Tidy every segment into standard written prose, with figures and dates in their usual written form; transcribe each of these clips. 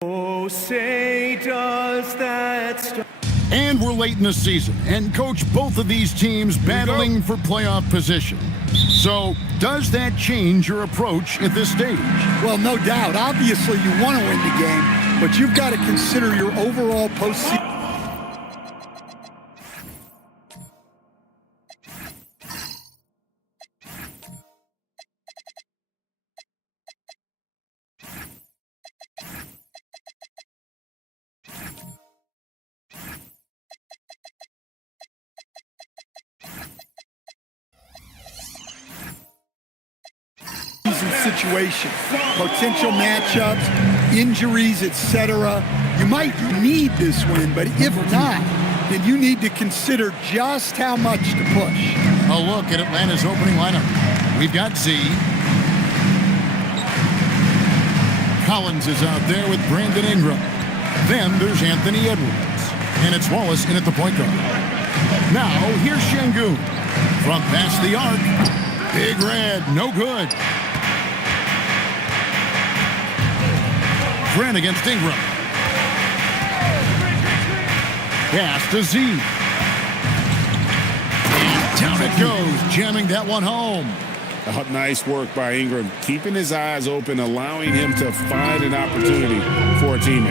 Oh, say does that And we're late in the season, and coach, both of these teams battling for playoff position. So, does that change your approach at this stage? Well, no doubt. Obviously, you want to win the game, but you've got to consider your overall postseason. Situation, potential matchups, injuries, etc. You might need this win, but if not, then you need to consider just how much to push. A look at Atlanta's opening lineup. We've got Z. Collins is out there with Brandon Ingram. Then there's Anthony Edwards. And it's Wallace in at the point guard. Now, here's Şengün. From past the arc. Big Red, no good. Grant against Ingram. Pass to Z. And down it goes, jamming that one home. Nice work by Ingram, keeping his eyes open, allowing him to find an opportunity for a teammate.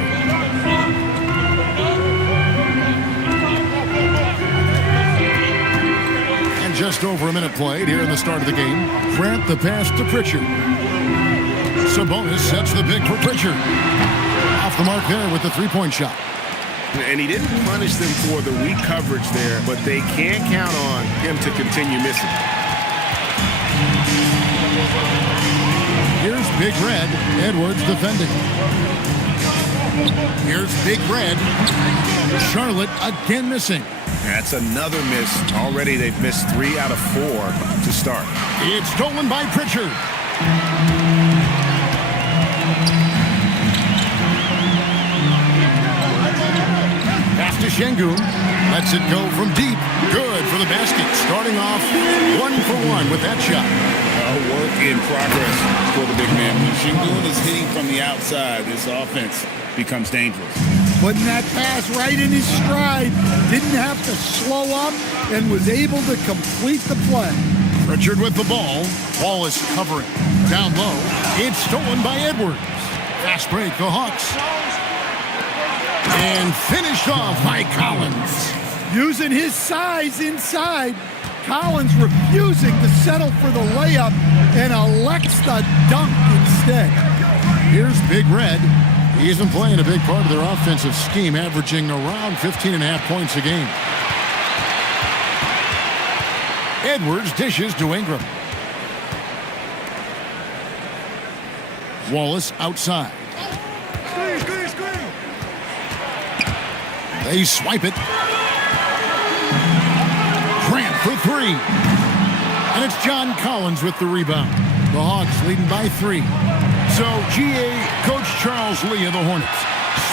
And just over a minute played here in the start of the game. Grant the pass to Pritchard. Sabonis sets the pick for Pritchard. Off the mark there with the three-point shot. And he didn't punish them for the weak coverage there, but they can't count on him to continue missing. Here's Big Red. Edwards defending. Here's Big Red. Charlotte again missing. That's another miss. Already they've missed 3 out of 4 to start. It's stolen by Pritchard. Pass to Şengün. Lets it go from deep. Good for the basket. Starting off 1 for 1 with that shot. Work in progress for the big man. When Şengün is hitting from the outside, this offense becomes dangerous. Putting that pass right in his stride. Didn't have to slow up and was able to complete the play. Pritchard with the ball. Wallace covering. Down low. It's stolen by Edwards. Fast break, the Hawks. And finished off by Collins. Using his size inside. Collins refusing to settle for the layup and elects the dunk instead. Here's Big Red. He's been playing a big part of their offensive scheme, averaging around 15.5 points a game. Edwards dishes to Ingram. Wallace outside. They swipe it. Grant for 3. And it's John Collins with the rebound. The Hawks leading by 3. So, GA, Coach Charles Lee of the Hornets,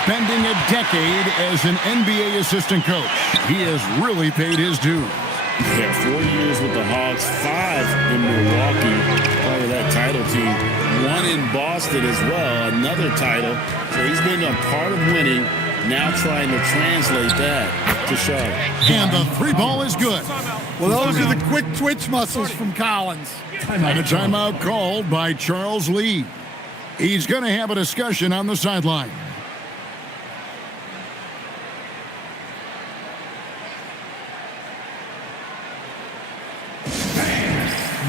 spending a decade as an NBA assistant coach. He has really paid his dues. Yeah, 4 years with the Hawks, 5 in Milwaukee, part of that title team. 1 in Boston as well, another title. So he's been a part of winning, now trying to translate that to Charlotte. And the 3 ball is good. Well, those are the quick twitch muscles from Collins. And a timeout called by Charles Lee. He's going to have a discussion on the sideline.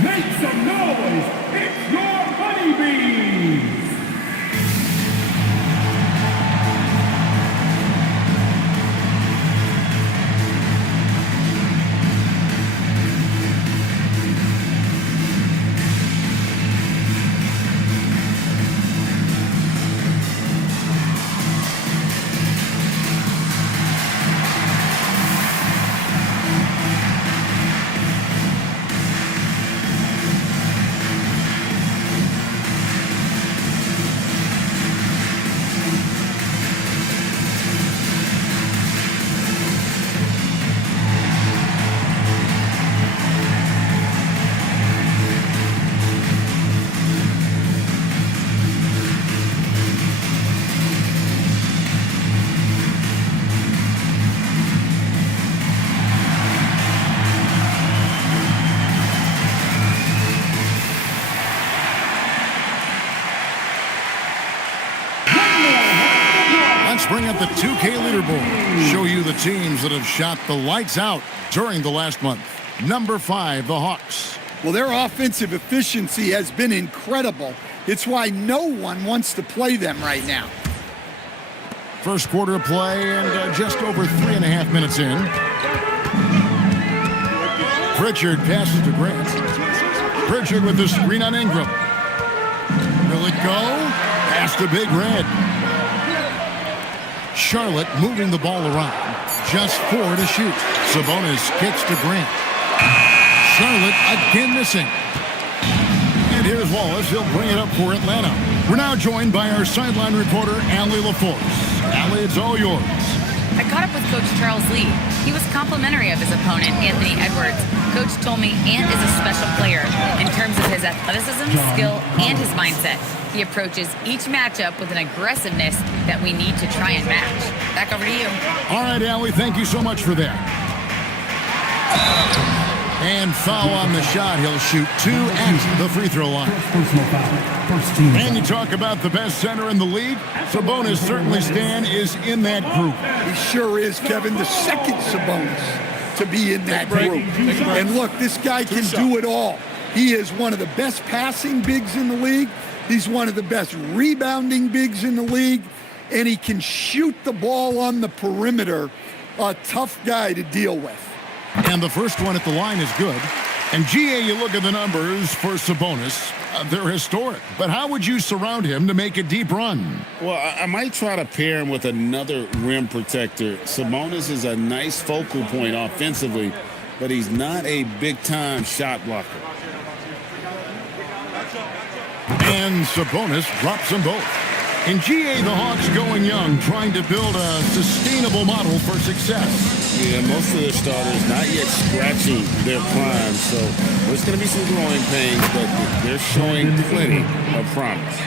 make some noise? It's your honeybees! at the 2K leaderboard. Show you the teams that have shot the lights out during the last month. Number 5, the Hawks. Well, their offensive efficiency has been incredible. It's why no one wants to play them right now. First quarter of play and just over 3.5 minutes in. Pritchard passes to Grant. Pritchard with the screen on Ingram. Will it go? Pass to Big Red. Charlotte moving the ball around. Just 4 to shoot. Sabonis kicks to Grant. Charlotte again missing. And here's Wallace. He'll bring it up for Atlanta. We're now joined by our sideline reporter, Allie LaForce. Allie, it's all yours. I caught up with Coach Charles Lee. He was complimentary of his opponent, Anthony Edwards. Coach told me Ant is a special player in terms of his athleticism, skill, and his mindset. He approaches each matchup with an aggressiveness that we need to try and match. Back over to you. All right, Allie, thank you so much for that. And foul on the shot. He'll shoot 2 at the free throw line. And you talk about the best center in the league. Sabonis certainly, Stan, is in that group. He sure is, Kevin, the second Sabonis to be in that group. And look, this guy can do it all. He is one of the best passing bigs in the league. He's one of the best rebounding bigs in the league. And he can shoot the ball on the perimeter. A tough guy to deal with. And the first one at the line is good. And GA, you look at the numbers for Sabonis. They're historic. But how would you surround him to make a deep run? Well, I might try to pair him with another rim protector. Sabonis is a nice focal point offensively, but he's not a big-time shot blocker. And Sabonis drops them both. In GA, the Hawks going young, trying to build a sustainable model for success. Yeah, most of their starters not yet scratching their prime, so there's going to be some growing pains, but they're showing plenty of promise.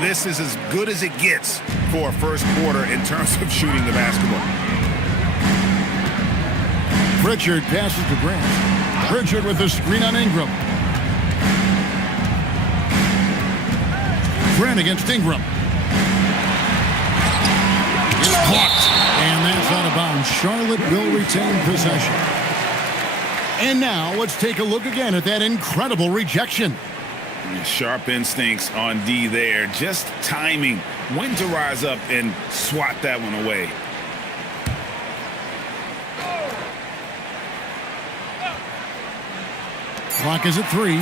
This is as good as it gets for a first quarter in terms of shooting the basketball. Pritchard passes to Grant. Pritchard with the screen on Ingram. Grant against Ingram. It's blocked. And that's out of bounds. Charlotte will retain possession. And now let's take a look again at that incredible rejection. Sharp instincts on D there. Just timing when to rise up and swat that one away. Clock is at 3.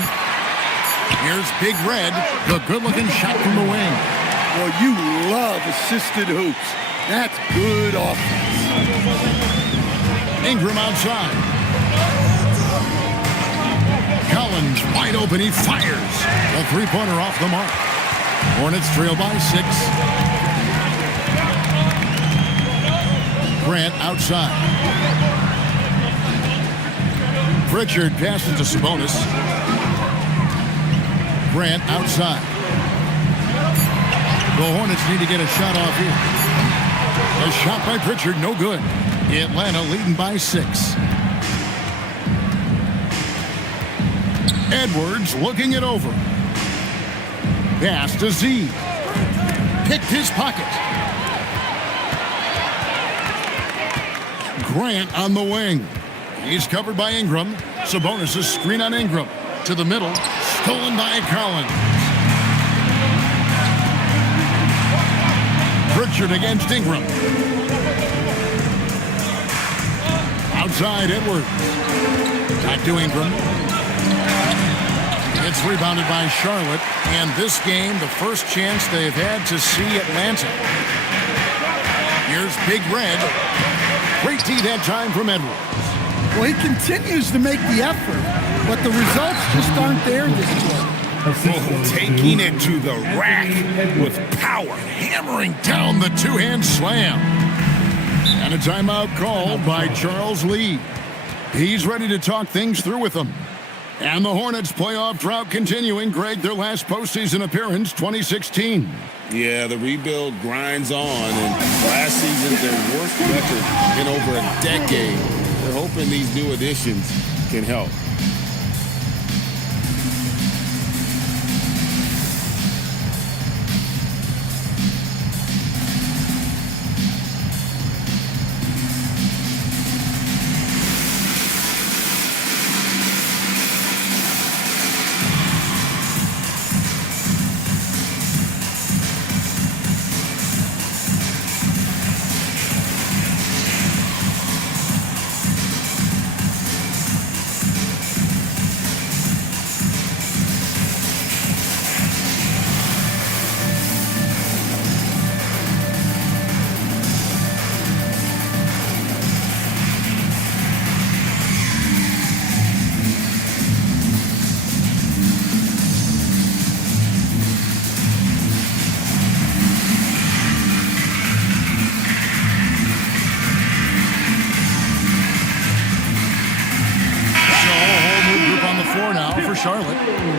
Here's Big Red. The good-looking shot from the wing. Well, you love assisted hoops. That's good offense. Ingram outside. Collins wide open. He fires. A three-pointer off the mark. Hornets trail by 6. Grant outside. Pritchard passes to Sabonis. Grant outside. The Hornets need to get a shot off here. A shot by Pritchard, no good. Atlanta leading by 6. Edwards looking it over. Pass to Z. Picked his pocket. Grant on the wing. He's covered by Ingram. Sabonis' screen on Ingram. To the middle. Stolen by Collins. Pritchard against Ingram. Outside Edwards. Back to Ingram. It's rebounded by Charlotte. And this game, the first chance they've had to see Atlanta. Here's Big Red. Great tee that time from Edwards. Well, he continues to make the effort, but the results just aren't there this quarter. Taking it to the rack with power. Hammering down the two-hand slam. And a timeout called by Charles Lee. He's ready to talk things through with them. And the Hornets playoff drought continuing. Greg, their last postseason appearance, 2016. Yeah, the rebuild grinds on, and last season their worst record in over a decade. They're hoping these new additions can help.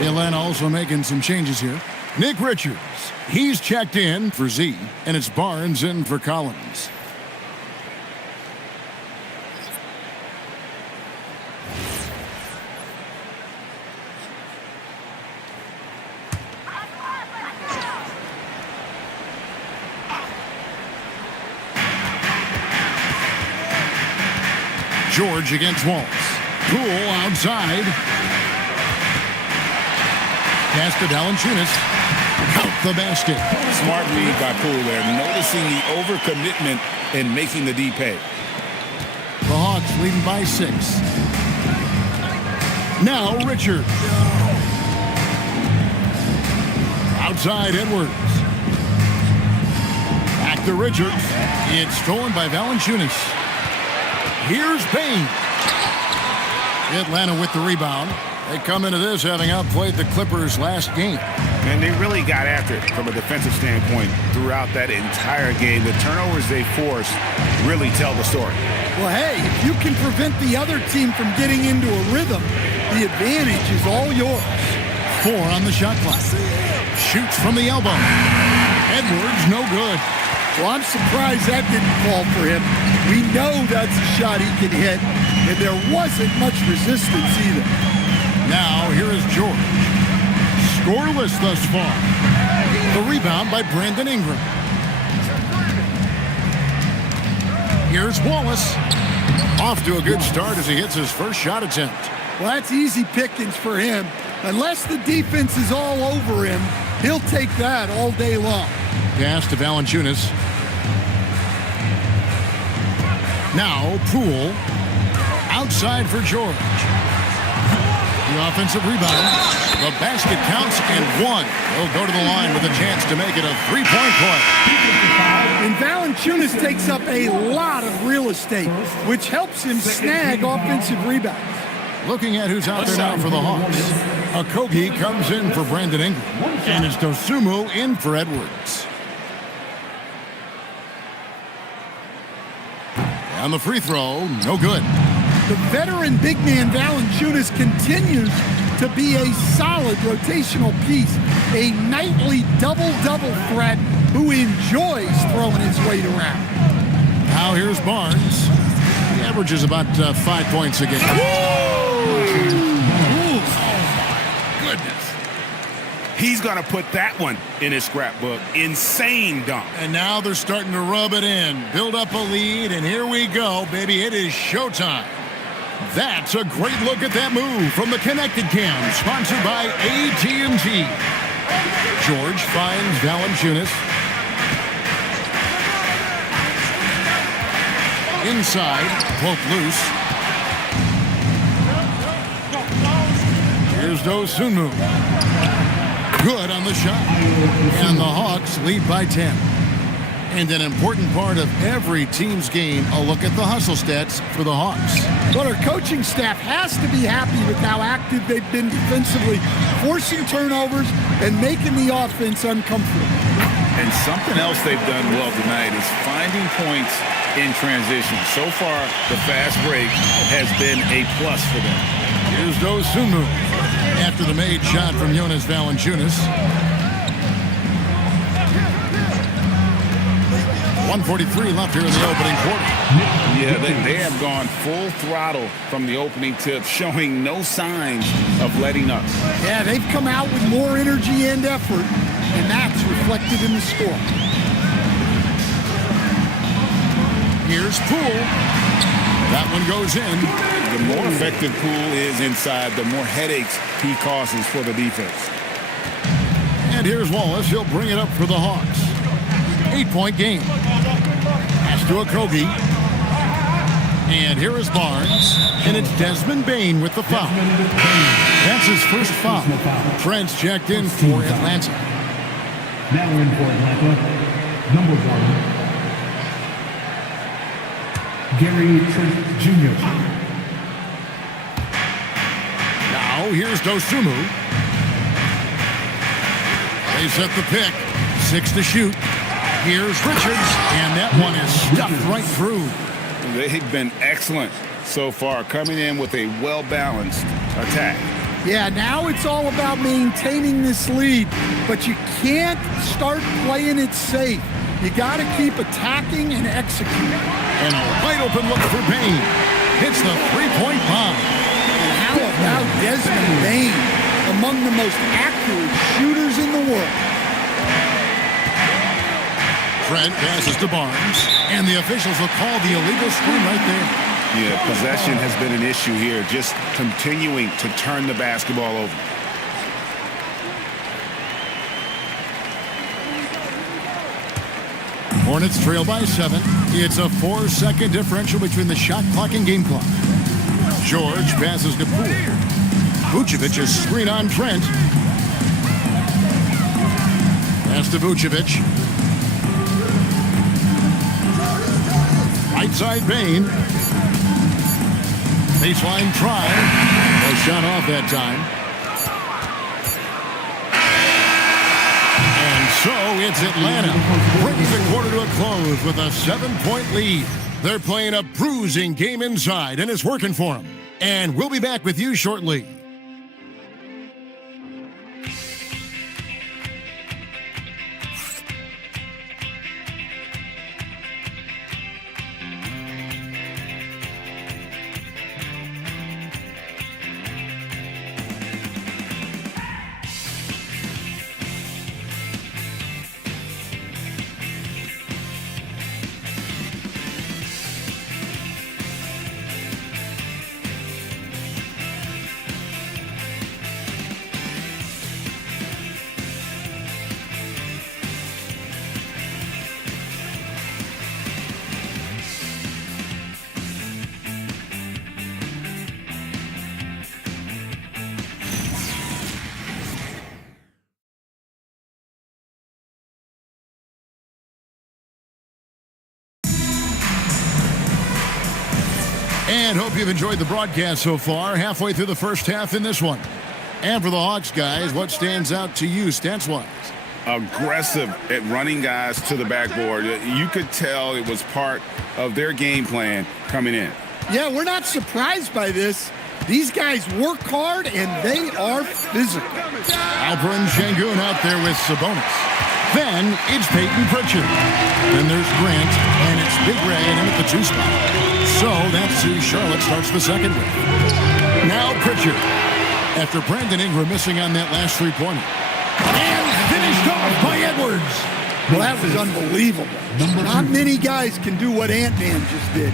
Atlanta also making some changes here. Nick Richards, he's checked in for Z, and it's Barnes in for Collins. George against Waltz. Poole outside. Pass to Valanciunas. Count the basket. Smart read by Poole there, noticing the overcommitment and making the D pay. The Hawks leading by 6. Now Richards. Outside Edwards. Back to Richards. It's stolen by Valanciunas. Here's Bain. Atlanta with the rebound. They come into this having outplayed the Clippers last game. And they really got after it from a defensive standpoint throughout that entire game. The turnovers they forced really tell the story. Well, hey, if you can prevent the other team from getting into a rhythm, the advantage is all yours. 4 on the shot clock. Shoots from the elbow. Edwards, no good. Well, I'm surprised that didn't fall for him. We know that's a shot he can hit, and there wasn't much resistance either. Now, here is George. Scoreless thus far. The rebound by Brandon Ingram. Here's Wallace. Off to a good start as he hits his first shot attempt. Well, that's easy pickings for him. Unless the defense is all over him, he'll take that all day long. Pass to Valanciunas. Now, Poole. Outside for George. The offensive rebound. The basket counts and 1. He'll go to the line with a chance to make it a 3-point play. And Valanciunas takes up a lot of real estate, which helps him snag offensive rebounds. Looking at who's out there now for the Hawks. Okogie comes in for Brandon Ingram. And it's Dosunmu in for Edwards. And the free throw, no good. The veteran big man Valanciunas continues to be a solid rotational piece, a nightly double-double threat who enjoys throwing his weight around. Now here's Barnes. He averages about 5 points a game. Oh, my goodness. He's going to put that one in his scrapbook. Insane dunk. And now they're starting to rub it in. Build up a lead, and here we go, baby. It is showtime. That's a great look at that move from the Connected Cam, sponsored by AT&T. George finds Valanciunas. Inside, poke loose. Here's Dosunmu. Good on the shot. And the Hawks lead by 10. And an important part of every team's game, a look at the hustle stats for the Hawks. But our coaching staff has to be happy with how active they've been defensively, forcing turnovers and making the offense uncomfortable. And something else they've done well tonight is finding points in transition. So far, the fast break has been a plus for them. Here's Dosunmu after the made shot from Jonas Valanciunas. 1:43 left here in the opening quarter. Yeah, they have gone full throttle from the opening tip, showing no signs of letting up. Yeah, they've come out with more energy and effort, and that's reflected in the score. Here's Poole. That one goes in. The more effective Poole is inside, the more headaches he causes for the defense. And here's Wallace. He'll bring it up for the Hawks. 8-point game. Pass to Okogie. And here is Barnes. And it's Desmond Bain with the foul. That's his first foul. Trent's checked in for Atlanta. Now in for Atlanta, number 1, Gary Trent Jr. Now here's Dosunmu. They set the pick. 6 to shoot. Here's Richards, and that one is stuffed right through. They've been excellent so far, coming in with a well-balanced attack. Yeah, now it's all about maintaining this lead, but you can't start playing it safe. You got to keep attacking and executing. And a wide open look for Bain. Hits the three-point bomb. And how about Desmond Bain, among the most accurate shooters in the world? Trent passes to Barnes, and the officials will call the illegal screen right there. Yeah, possession has been an issue here, just continuing to turn the basketball over. Hornets trail by 7. It's a 4-second differential between the shot clock and game clock. George passes to Poole. Vucevic is screen on Trent. Pass to Vucevic. Right side Bain. Baseline try. No shot off that time. And so it's Atlanta. Brings the quarter to a close with a 7-point lead. They're playing a bruising game inside, and it's working for them. And we'll be back with you shortly. And hope you've enjoyed the broadcast so far. Halfway through the first half in this one. And for the Hawks, guys, what stands out to you stats-wise? Aggressive at running guys to the backboard. You could tell it was part of their game plan coming in. Yeah, we're not surprised by this. These guys work hard, and they are physical. Alperen Şengün out there with Sabonis. Then it's Peyton Pritchard. Then there's Grant, and it's Big Ray and him at the 2 spot. So that's who Charlotte starts the second with. Now Pritchard. After Brandon Ingram missing on that last three-pointer. And finished off by Edwards. Well, that was unbelievable. Not many guys can do what Ant-Man just did.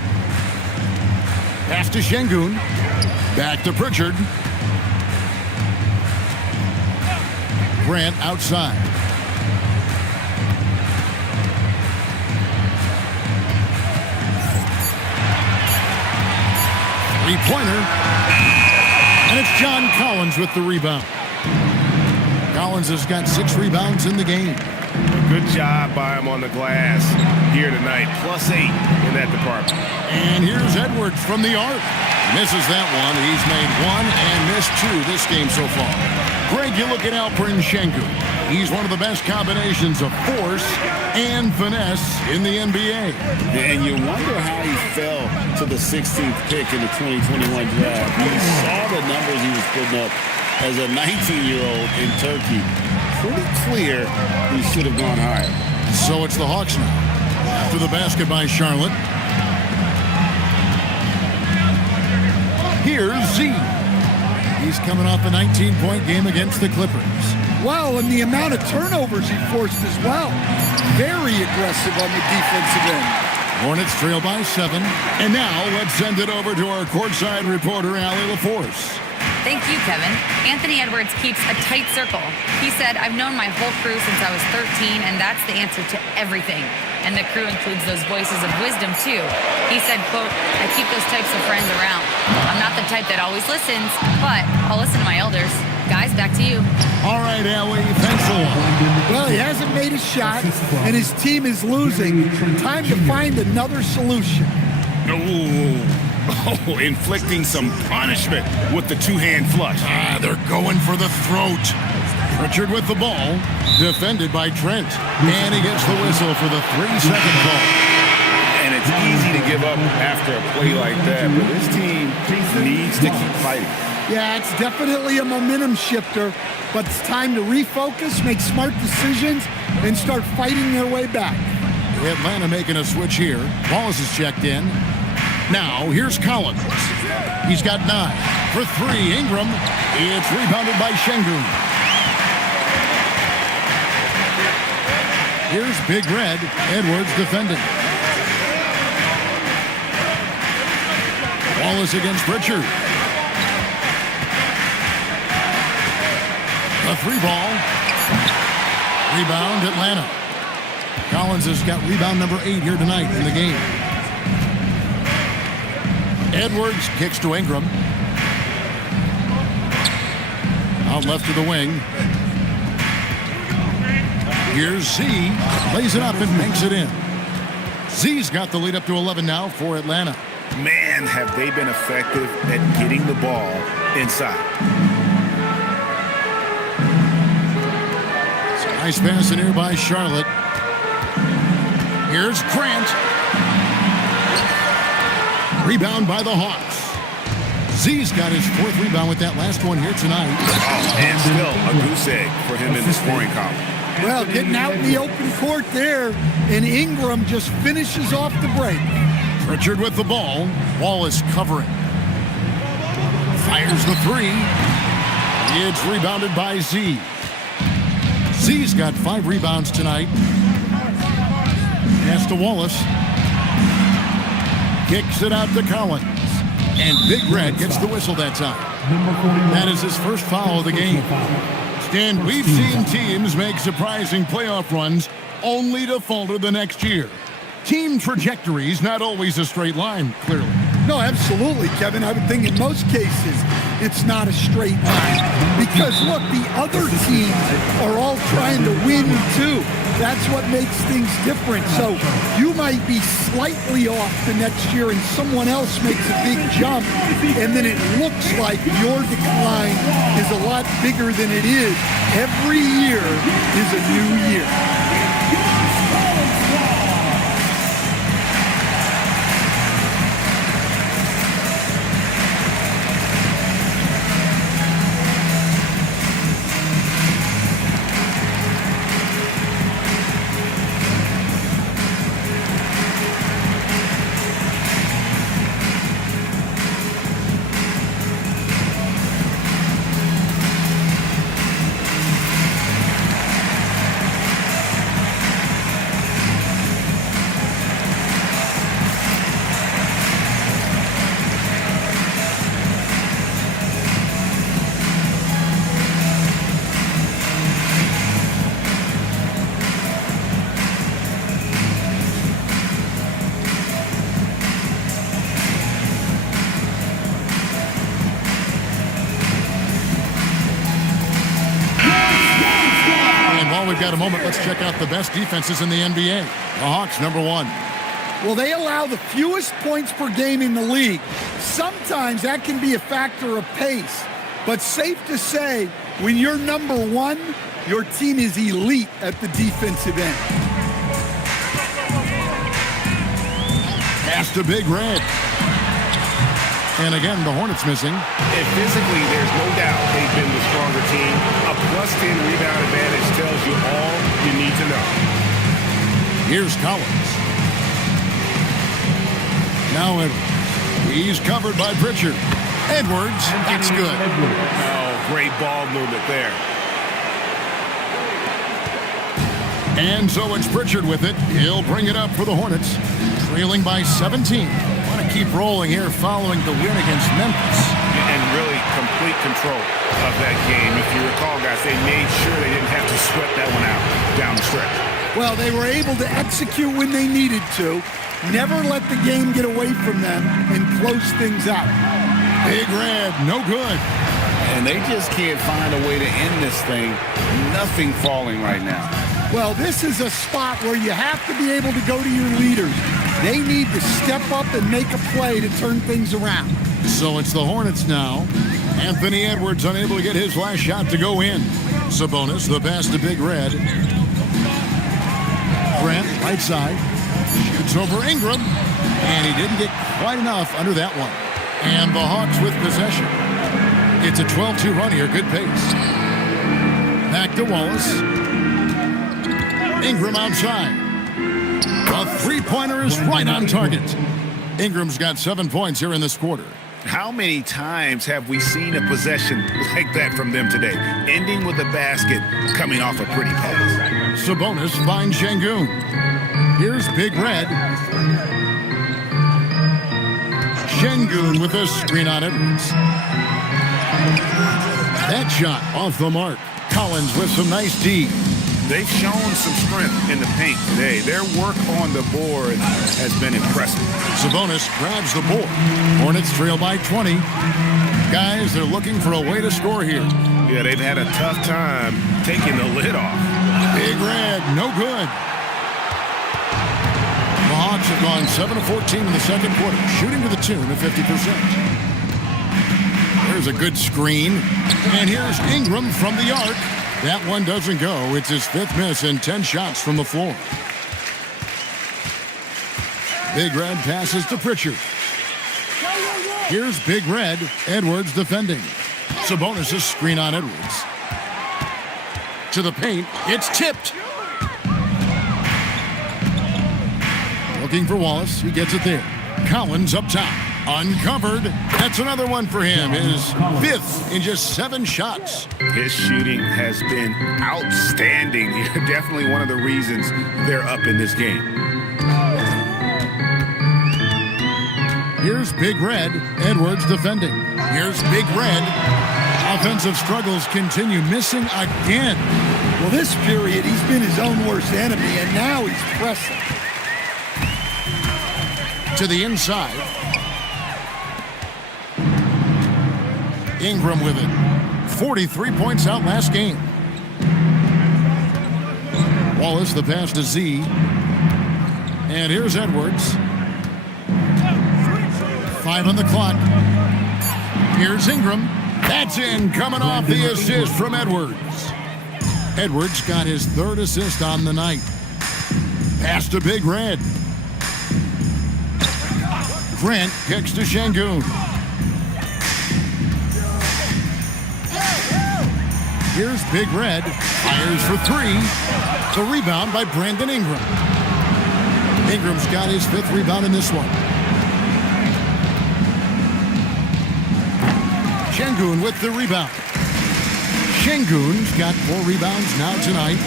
Pass to Şengün. Back to Pritchard. Grant outside. Three-pointer. And it's John Collins with the rebound. Collins has got 6 rebounds in the game. Good job by him on the glass here tonight. +8 in that department. And here's Edwards from the arc. Misses that one. He's made 1 and missed 2 this game so far. Greg, you look at Alperen Şengün. He's one of the best combinations of force and finesse in the NBA. And you wonder how he fell to the 16th pick in the 2021 draft. You saw the numbers he was putting up as a 19-year-old in Turkey. Pretty clear he should have gone higher. So it's the Hawks now. After the basket by Charlotte. Here's Z. He's coming off a 19-point game against the Clippers. Well, and the amount of turnovers he forced as well. Very aggressive on the defensive end. Hornets trail by 7. And now let's send it over to our courtside reporter, Allie LaForce. Thank you, Kevin. Anthony Edwards keeps a tight circle. He said, I've known my whole crew since I was 13, and that's the answer to everything. And the crew includes those voices of wisdom, too. He said, quote, I keep those types of friends around. I'm not the type that always listens, but I'll listen to my elders. Guys, back to you. All right, Allie, thanks a lot. Well, he hasn't made a shot, and his team is losing. Time to find another solution. Oh, inflicting some punishment with the two-hand flush. They're going for the throat. Pritchard with the ball, defended by Trent. And he gets the whistle for the 3-second call. And it's easy to give up after a play like that, but this team needs to keep fighting. Yeah, it's definitely a momentum shifter, but it's time to refocus, make smart decisions, and start fighting their way back. Atlanta making a switch here. Wallace is checked in. Now, here's Collins. He's got 9 for 3. Ingram. It's rebounded by Şengün. Here's Big Red. Edwards defending. Wallace against Pritchard. A 3-ball. Rebound, Atlanta. Collins has got rebound number 8 here tonight in the game. Edwards kicks to Ingram. Out left to the wing. Here's Z. Lays it up and makes it in. Z's got the lead up to 11 now for Atlanta. Man, have they been effective at getting the ball inside. Nice pass in here by Charlotte. Here's Grant. Rebound by the Hawks. Z's got his 4th rebound with that last one here tonight. And still a goose egg for him in the scoring column. Well, getting out in the open court there, and Ingram just finishes off the break. Pritchard with the ball. Wallace covering. Fires the 3. It's rebounded by Z. Z's got 5 rebounds tonight. Pass to Wallace. Kicks it out to Collins. And Big Red gets the whistle that time. That is his first foul of the game. Stan, we've seen teams make surprising playoff runs only to falter the next year. Team trajectory's not always a straight line, clearly. No, absolutely, Kevin. I would think in most cases it's not a straight line. Because, look, the other teams are all trying to win, too. That's what makes things different. So you might be slightly off the next year and someone else makes a big jump, and then it looks like your decline is a lot bigger than it is. Every year is a new year. We've got a moment. Let's check out the best defenses in the NBA. The Hawks, number 1. Well, they allow the fewest points per game in the league. Sometimes that can be a factor of pace. But safe to say, when you're number 1, your team is elite at the defensive end. Pass to Big Red. And again, the Hornets missing. And physically, there's no doubt they've been the stronger team. A +10 rebound advantage tells you all you need to know. Here's Collins. Now Edwards. He's covered by Pritchard. Edwards, that's good. Oh, great ball movement there. And so it's Pritchard with it. He'll bring it up for the Hornets. Trailing by 17. Want to keep rolling here following the win against Memphis. And really complete control of that game. If you recall, guys, they made sure they didn't have to sweat that one out down the stretch. Well, they were able to execute when they needed to, never let the game get away from them, and close things out. Big Red, no good. And they just can't find a way to end this thing. Nothing falling right now. Well, this is a spot where you have to be able to go to your leaders. They need to step up and make a play to turn things around. So it's the Hornets now. Anthony Edwards unable to get his last shot to go in. Sabonis, the pass to Big Red. Grant, right side. Shoots over Ingram. And he didn't get quite enough under that one. And the Hawks with possession. It's a 12-2 run here. Good pace. Back to Wallace. Ingram outside. A three-pointer is right on target. Ingram's got 7 points here in this quarter. How many times have we seen a possession like that from them today? Ending with a basket, coming off a pretty pass. Sabonis finds Şengün. Here's Big Red. Şengün with a screen on Edwards. That shot off the mark. Collins with some nice D. They've shown some strength in the paint today. Their work on the board has been impressive. Sabonis grabs the board. Hornets trail by 20. Guys, they're looking for a way to score here. Yeah, they've had a tough time taking the lid off. Big Red, no good. The Hawks have gone 7 of 14 in the second quarter, shooting to the tune of 50%. There's a good screen. And here's Ingram from the arc. That one doesn't go. It's his 5th miss and 10 shots from the floor. Big Red passes to Pritchard. Here's Big Red. Edwards defending. Sabonis' screen on Edwards. To the paint. It's tipped. Looking for Wallace. He gets it there. Collins up top. Uncovered. That's another one for him. His 5th in just 7 shots. His shooting has been outstanding. Definitely one of the reasons they're up in this game. Here's Big Red. Edwards defending. Here's Big Red. Offensive struggles continue. Missing again. Well, this period, he's been his own worst enemy, and now he's pressing. To the inside. Ingram with it. 43 points out last game. Wallace, the pass to Z. And here's Edwards. 5 on the clock. Here's Ingram. That's in, coming off the assist from Edwards. Edwards got his 3rd assist on the night. Pass to Big Red. Grant kicks to Şengün. Here's Big Red. Fires for 3. The rebound by Brandon Ingram. Ingram's got his 5th rebound in this one. Şengün with the rebound. Şengün's got 4 rebounds now tonight.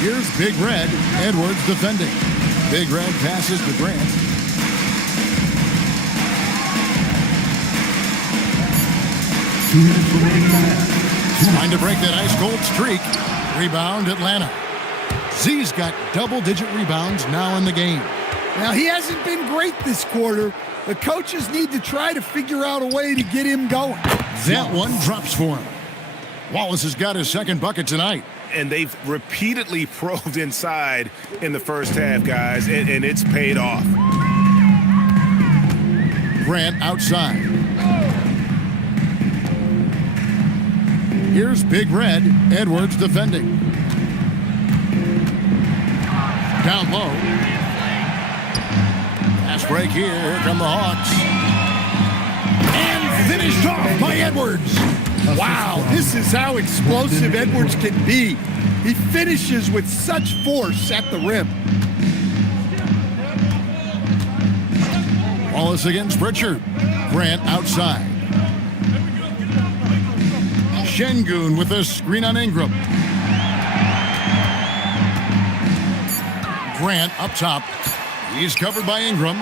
Here's Big Red. Edwards defending. Big Red passes to Grant. Trying to break that ice-cold streak. Rebound, Atlanta. Z's got double-digit rebounds now in the game. Now, he hasn't been great this quarter. The coaches need to try to figure out a way to get him going. That one drops for him. Wallace has got his 2nd bucket tonight. And they've repeatedly probed inside in the first half, guys, and it's paid off. Grant outside. Here's Big Red. Edwards defending. Down low. Pass break here. Here come the Hawks. And finished off by Edwards. Wow, this is how explosive Edwards can be. He finishes with such force at the rim. Wallace against Pritchard. Grant outside. Şengün with a screen on Ingram. Grant up top. He's covered by Ingram.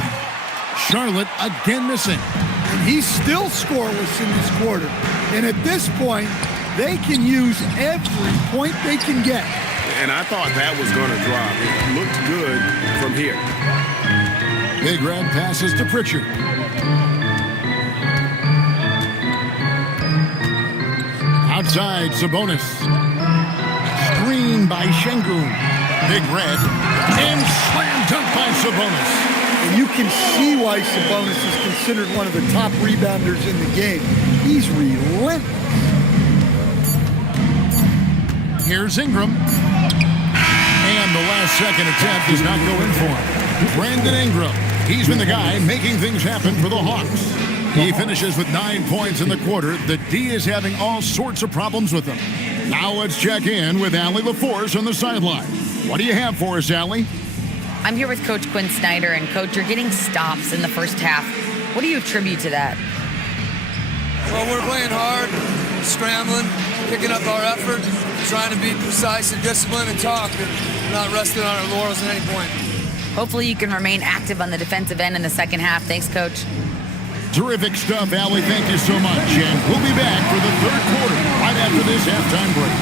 Charlotte again missing. And he's still scoreless in this quarter. And at this point, they can use every point they can get. And I thought that was going to drop. It looked good from here. Big Red passes to Pritchard. Outside, Sabonis. Screen by Şengün. Big Red. And slam dunk by Sabonis. And you can see why Sabonis is considered one of the top rebounders in the game. He's relentless. Here's Ingram. And the last second attempt does not go in for him. Brandon Ingram. He's been the guy making things happen for the Hawks. He finishes with 9 points in the quarter. The D is having all sorts of problems with him. Now let's check in with Allie LaForce on the sideline. What do you have for us, Allie? I'm here with Coach Quinn Snyder, and Coach, you're getting stops in the first half. What do you attribute to that? Well, we're playing hard, scrambling, picking up our effort, trying to be precise and disciplined and talk, and not resting on our laurels at any point. Hopefully you can remain active on the defensive end in the second half. Thanks, Coach. Terrific stuff, Allie. Thank you so much. And we'll be back for the third quarter right after this halftime break.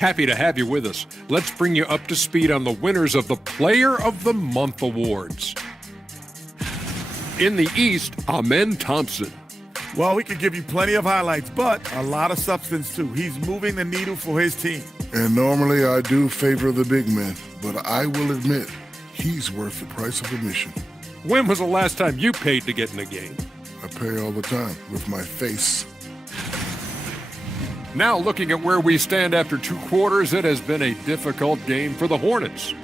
Happy to have you with us. Let's bring you up to speed on the winners of the Player of the Month awards. In the East, Amen Thompson. Well, we could give you plenty of highlights, but a lot of substance too. He's moving the needle for his team. And normally I do favor the big men, but I will admit he's worth the price of admission. When was the last time you paid to get in a game? I pay all the time with my face. Now looking at where we stand after 2 quarters, it has been a difficult game for the Hornets.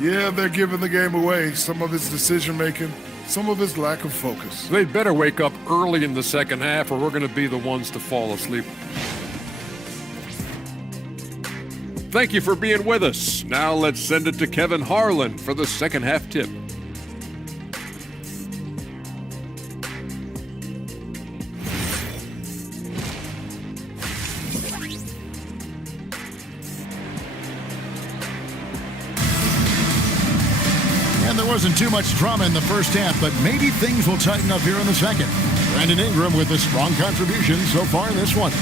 Yeah, they're giving the game away. Some of his decision-making, some of his lack of focus. They better wake up early in the second half or we're going to be the ones to fall asleep. Thank you for being with us. Now let's send it to Kevin Harlan for the second half tip. And there wasn't too much drama in the first half, but maybe things will tighten up here in the second. Brandon Ingram with a strong contribution so far in this one.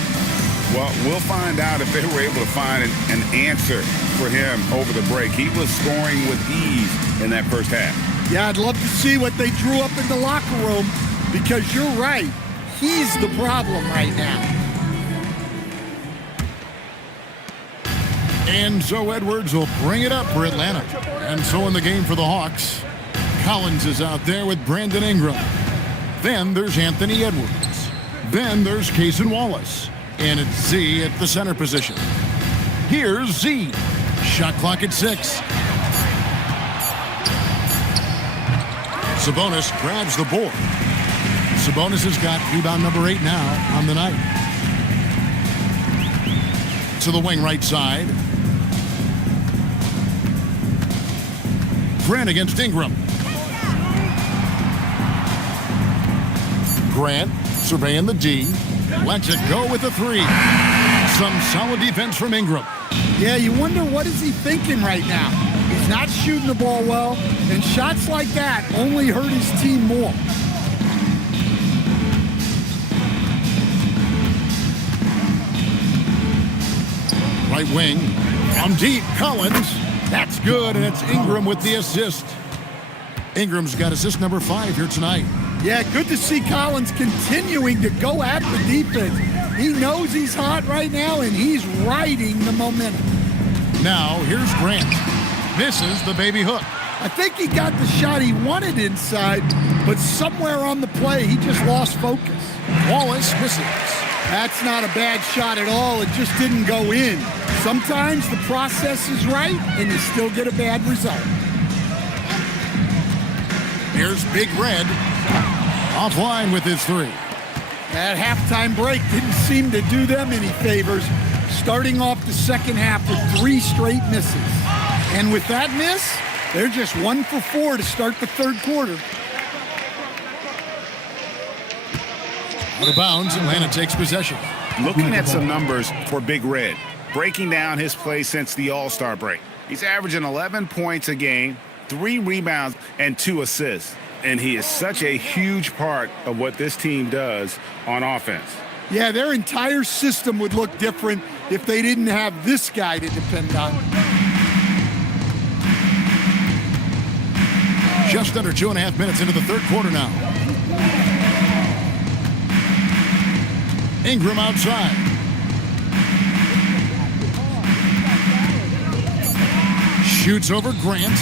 Well, we'll find out if they were able to find an answer for him over the break. He was scoring with ease in that first half. Yeah, I'd love to see what they drew up in the locker room, because you're right. He's the problem right now. And so Edwards will bring it up for Atlanta. And so in the game for the Hawks, Collins is out there with Brandon Ingram. Then there's Anthony Edwards. Then there's Cason Wallace. And it's Z at the center position. Here's Z. Shot clock at 6. Sabonis grabs the board. Sabonis has got rebound number 8 now on the night. To the wing right side. Grant against Ingram. Grant surveying the D. Lets it go with a 3. Some solid defense from Ingram. Yeah, you wonder what is he thinking right now. He's not shooting the ball well, and shots like that only hurt his team more. Right wing. From deep, Collins. That's good, and it's Ingram with the assist. Ingram's got assist number 5 here tonight. Yeah, good to see Collins continuing to go at the defense. He knows he's hot right now, and he's riding the momentum. Now, here's Grant. Misses the baby hook. I think he got the shot he wanted inside, but somewhere on the play, he just lost focus. Wallace misses. That's not a bad shot at all. It just didn't go in. Sometimes the process is right, and you still get a bad result. Here's Big Red. Offline with his 3. That halftime break didn't seem to do them any favors, starting off the second half with 3 straight misses. And with that miss, they're just 1 for 4 to start the third quarter. Out of bounds, Atlanta takes possession. Looking at some numbers for Big Red, breaking down his play since the All-Star break. He's averaging 11 points a game, 3 rebounds, and 2 assists. And he is such a huge part of what this team does on offense. Yeah, their entire system would look different if they didn't have this guy to depend on. Just under 2.5 minutes into the third quarter now. Ingram outside. Shoots over Grant.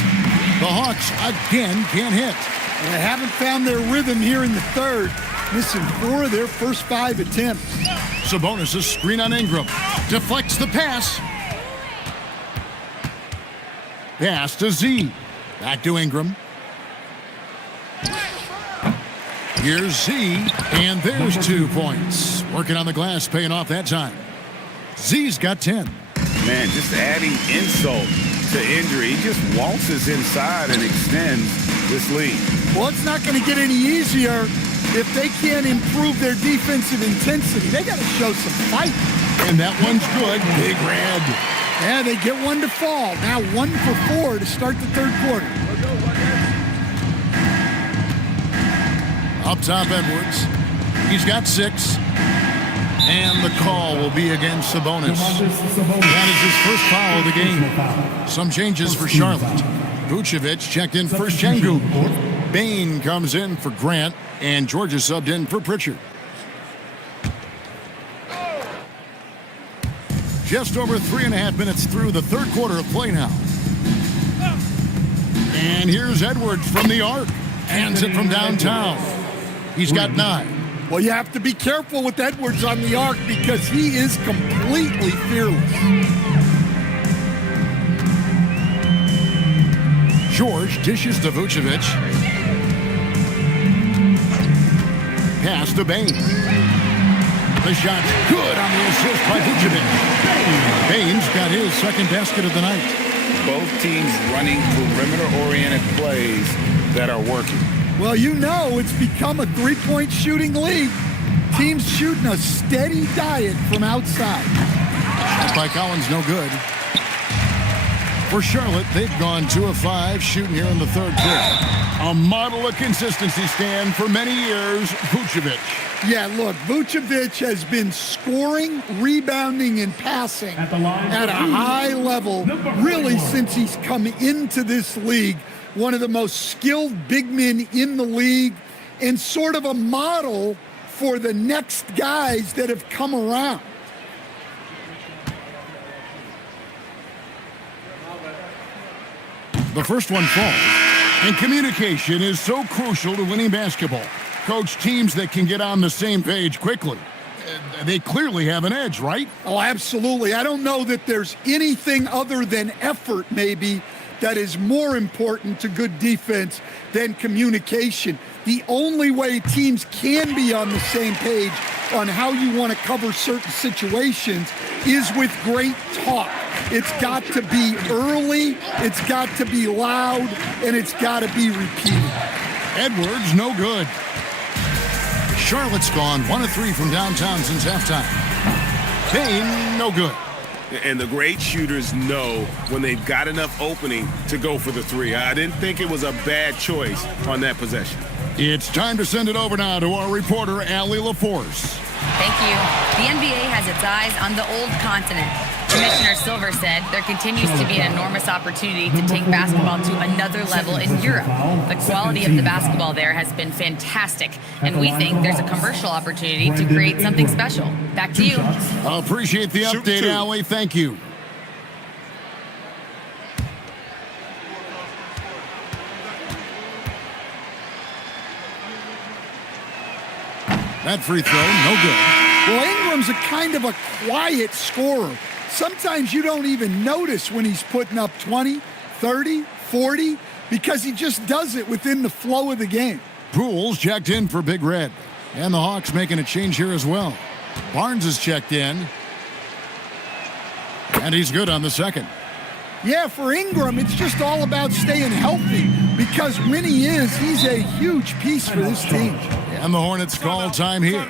The Hawks again can't hit. They haven't found their rhythm here in the third. missing 4 of their first 5 attempts. Sabonis' screen on Ingram. Deflects the pass. Pass to Z. Back to Ingram. Here's Z, and there's 2 points. Working on the glass, paying off that time. Z's got 10. Man, just adding insult to injury. He just waltzes inside and extends this lead. Well, it's not going to get any easier if they can't improve their defensive intensity. They got to show some fight. And that one's good. Big Red. Yeah, they get one to fall. Now 1 for 4 to start the third quarter. Up top, Edwards. He's got 6. And the call will be against Sabonis. That is his first foul of the game. Some changes for Charlotte. Vucevic checked in for Şengün. Bain comes in for Grant. And Georgia subbed in for Pritchard. Just over 3.5 minutes through the third quarter of play now. And here's Edwards from the arc. Hands it from downtown. He's got 9. Well, you have to be careful with Edwards on the arc because he is completely fearless. George dishes to Vucevic. Pass to Bain. The shot's good on the assist by Vucevic. Bain's got his second basket of the night. Both teams running perimeter-oriented plays that are working. Well, you know it's become a three-point shooting league. Teams shooting a steady diet from outside. Shot by Collins, no good. For Charlotte, they've gone 2 of 5 shooting here in the third quarter. A model of consistency, Stan, for many years, Vucevic. Yeah, look, Vucevic has been scoring, rebounding, and passing at a high level really since he's come into this league. One of the most skilled big men in the league and sort of a model for the next guys that have come around. The first one falls. And communication is so crucial to winning basketball. Coach, teams that can get on the same page quickly, they clearly have an edge, right? Oh, absolutely. I don't know that there's anything other than effort, maybe, that is more important to good defense than communication. The only way teams can be on the same page on how you want to cover certain situations is with great talk. It's got to be early, it's got to be loud, and it's got to be repeated. Edwards, no good. Charlotte's gone 1 of 3 from downtown since halftime. Bain, no good. And the great shooters know when they've got enough opening to go for the 3. I didn't think it was a bad choice on that possession. It's time to send it over now to our reporter, Allie LaForce. Thank you. The NBA has its eyes on the old continent. Commissioner Silver said there continues to be an enormous opportunity to take basketball to another level in Europe. The quality of the basketball there has been fantastic, and we think there's a commercial opportunity to create something special. Back to you. I appreciate the update, Allie. Thank you. That free throw, no good. Well, Ingram's a kind of a quiet scorer. Sometimes you don't even notice when he's putting up 20, 30, 40, because he just does it within the flow of the game. Poole's checked in for Big Red. And the Hawks making a change here as well. Barnes is checked in. And he's good on the second. Yeah, for Ingram, it's just all about staying healthy, because when he is, he's a huge piece for this team. And the Hornets call time here.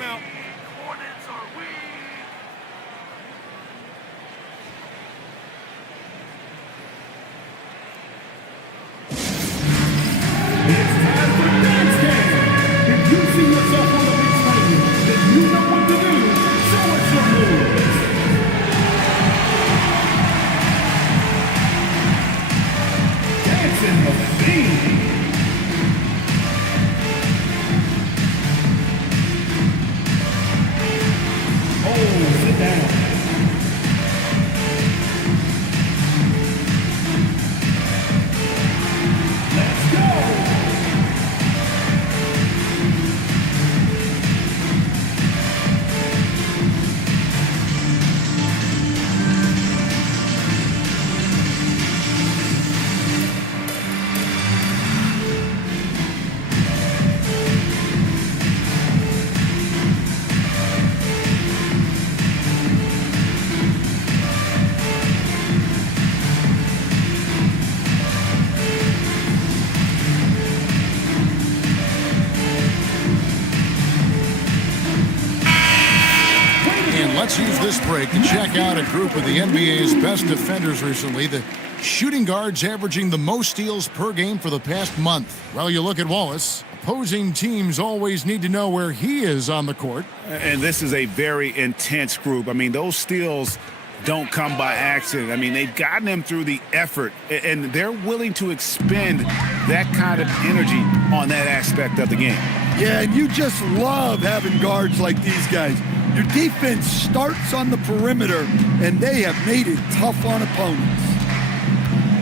this break to check out a group of the NBA's best defenders recently. The shooting guards averaging the most steals per game for the past month. Well, you look at Wallace. Opposing teams always need to know where he is on the court. And this is a very intense group. I mean, those steals don't come by accident. I mean, they've gotten them through the effort, and they're willing to expend that kind of energy on that aspect of the game. Yeah, and you just love having guards like these guys. Your defense starts on the perimeter, and they have made it tough on opponents.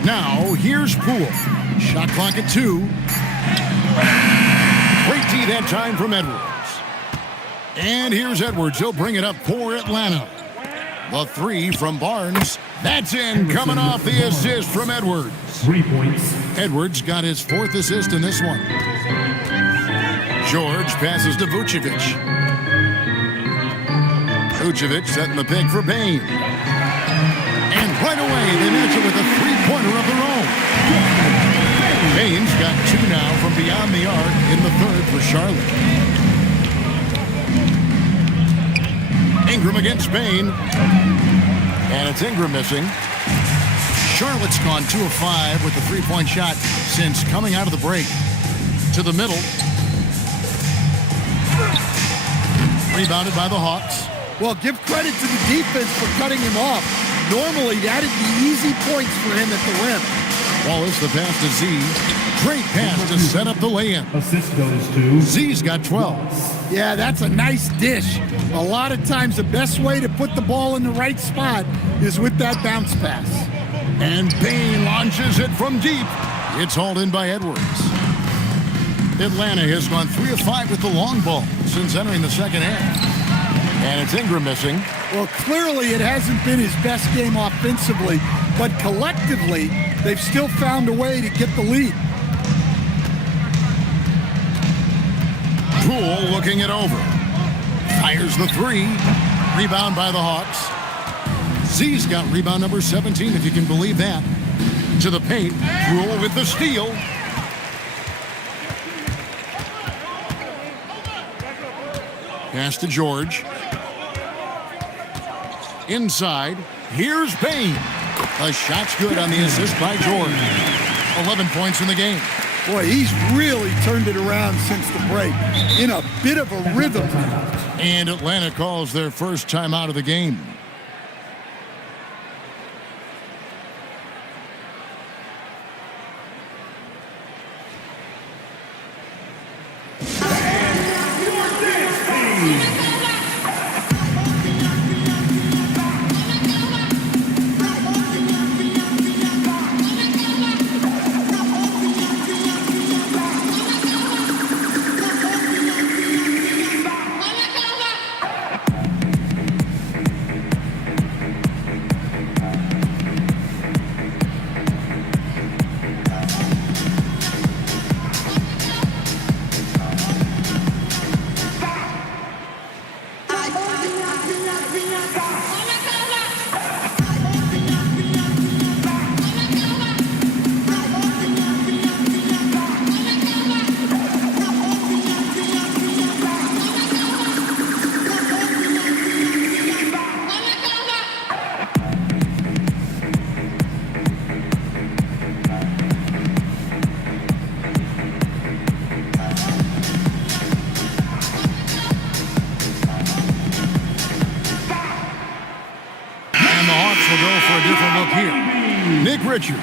Now, here's Poole. Shot clock at 2. Great D that time from Edwards. And here's Edwards. He'll bring it up for Atlanta. The 3 from Barnes. That's in, coming off the assist from Edwards. 3 points. Edwards got his 4th assist in this one. George passes to Vucevic. Vucevic setting the pick for Bane. And right away, they match it with a 3-pointer of their own. Bane's got 2 now from beyond the arc in the 3rd for Charlotte. Ingram against Bane. And it's Ingram missing. Charlotte's gone 2 of 5 with the 3-point shot since coming out of the break. To the middle. Rebounded by the Hawks. Well, give credit to the defense for cutting him off. Normally, that'd be easy points for him at the rim. Wallace, the pass to Z. Great pass to set up the lay-in. Assist goes to Z's got 12. Yeah, that's a nice dish. A lot of times, the best way to put the ball in the right spot is with that bounce pass. And Bane launches it from deep. It's hauled in by Edwards. Atlanta has gone 3 of 5 with the long ball since entering the second half. And it's Ingram missing. Well, clearly it hasn't been his best game offensively, but collectively, they've still found a way to get the lead. Poole looking it over. Fires the 3. Rebound by the Hawks. Z's got rebound number 17, if you can believe that. To the paint. Poole with the steal. Pass to George. Inside. Here's Bane. A shot's good on the assist by George. 11 points in the game. Boy, he's really turned it around since the break. In a bit of a rhythm. And Atlanta calls their first time out of the game. Nick Richards,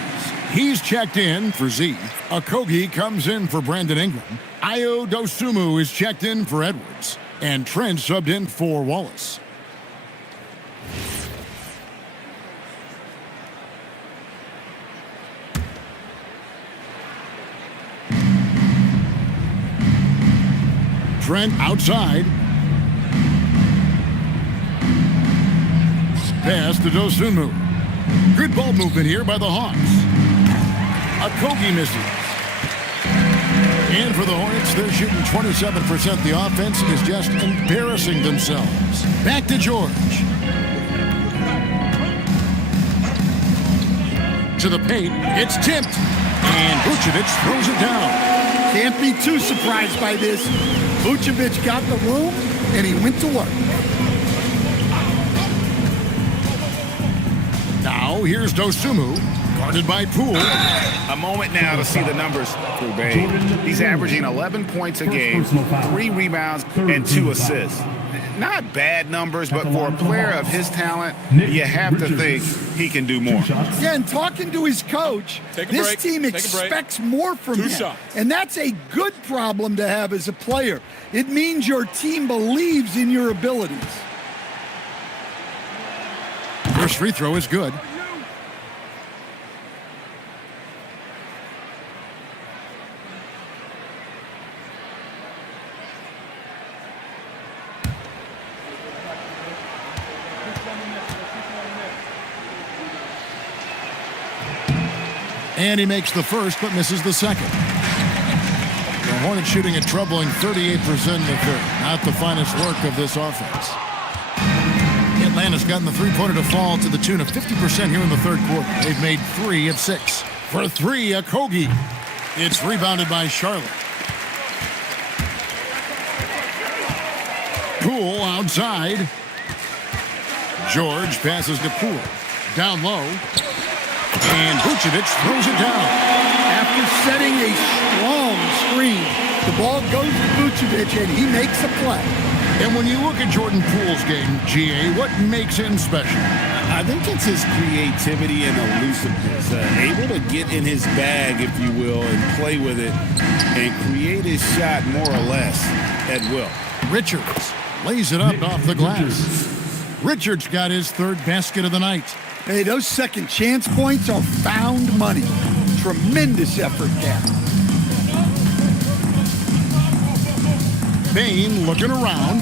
he's checked in for Z. Okogie comes in for Brandon Ingram. Ayo Dosunmu is checked in for Edwards. And Trent subbed in for Wallace. Trent outside. Pass to Dosunmu. Good ball movement here by the Hawks. Okogie misses. And for the Hornets, they're shooting 27%. The offense is just embarrassing themselves. Back to George. To the paint. It's tipped. And Vucevic throws it down. Can't be too surprised by this. Vucevic got the room, and he went to work. Now, here's Dosunmu, guarded by Poole. A moment now to see the numbers for Bay. He's averaging 11 points a game, 3 rebounds, and 2 assists. Not bad numbers, but for a player of his talent, you have to think he can do more. Yeah, and talking to his coach, this team expects more from him. And that's a good problem to have as a player. It means your team believes in your abilities. First free throw is good. And he makes the first, but misses the second. The Hornets shooting a troubling 38% in the third. Not the finest work of this offense. Atlanta's gotten the three-pointer to fall to the tune of 50% here in the third quarter. They've made 3 of 6. For 3, Okogie. It's rebounded by Charlotte. Poole outside. George passes to Poole. Down low. And Vucevic throws it down. After setting a strong screen, the ball goes to Vucevic, and he makes a play. And when you look at Jordan Poole's game, GA, what makes him special? I think it's his creativity and elusiveness. Able to get in his bag, if you will, and play with it and create his shot more or less at will. Richards lays it up off the glass. Richards got his 3rd basket of the night. Hey, those second chance points are found money. Tremendous effort there. Bain looking around.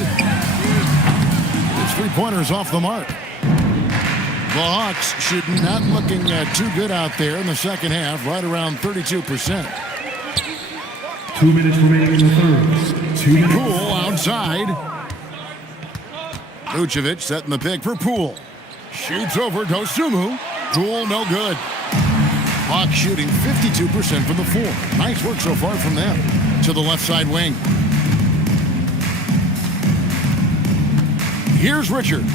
His three-pointer's off the mark. The Hawks should not looking too good out there in the second half, right around 32%. 2 minutes remaining in the third. 2 minutes. Poole outside. Vucevic setting the pick for Poole. Shoots over Dosunmu. Poole no good. Hawks shooting 52% from the floor. Nice work so far from them. To the left side wing. Here's Richards,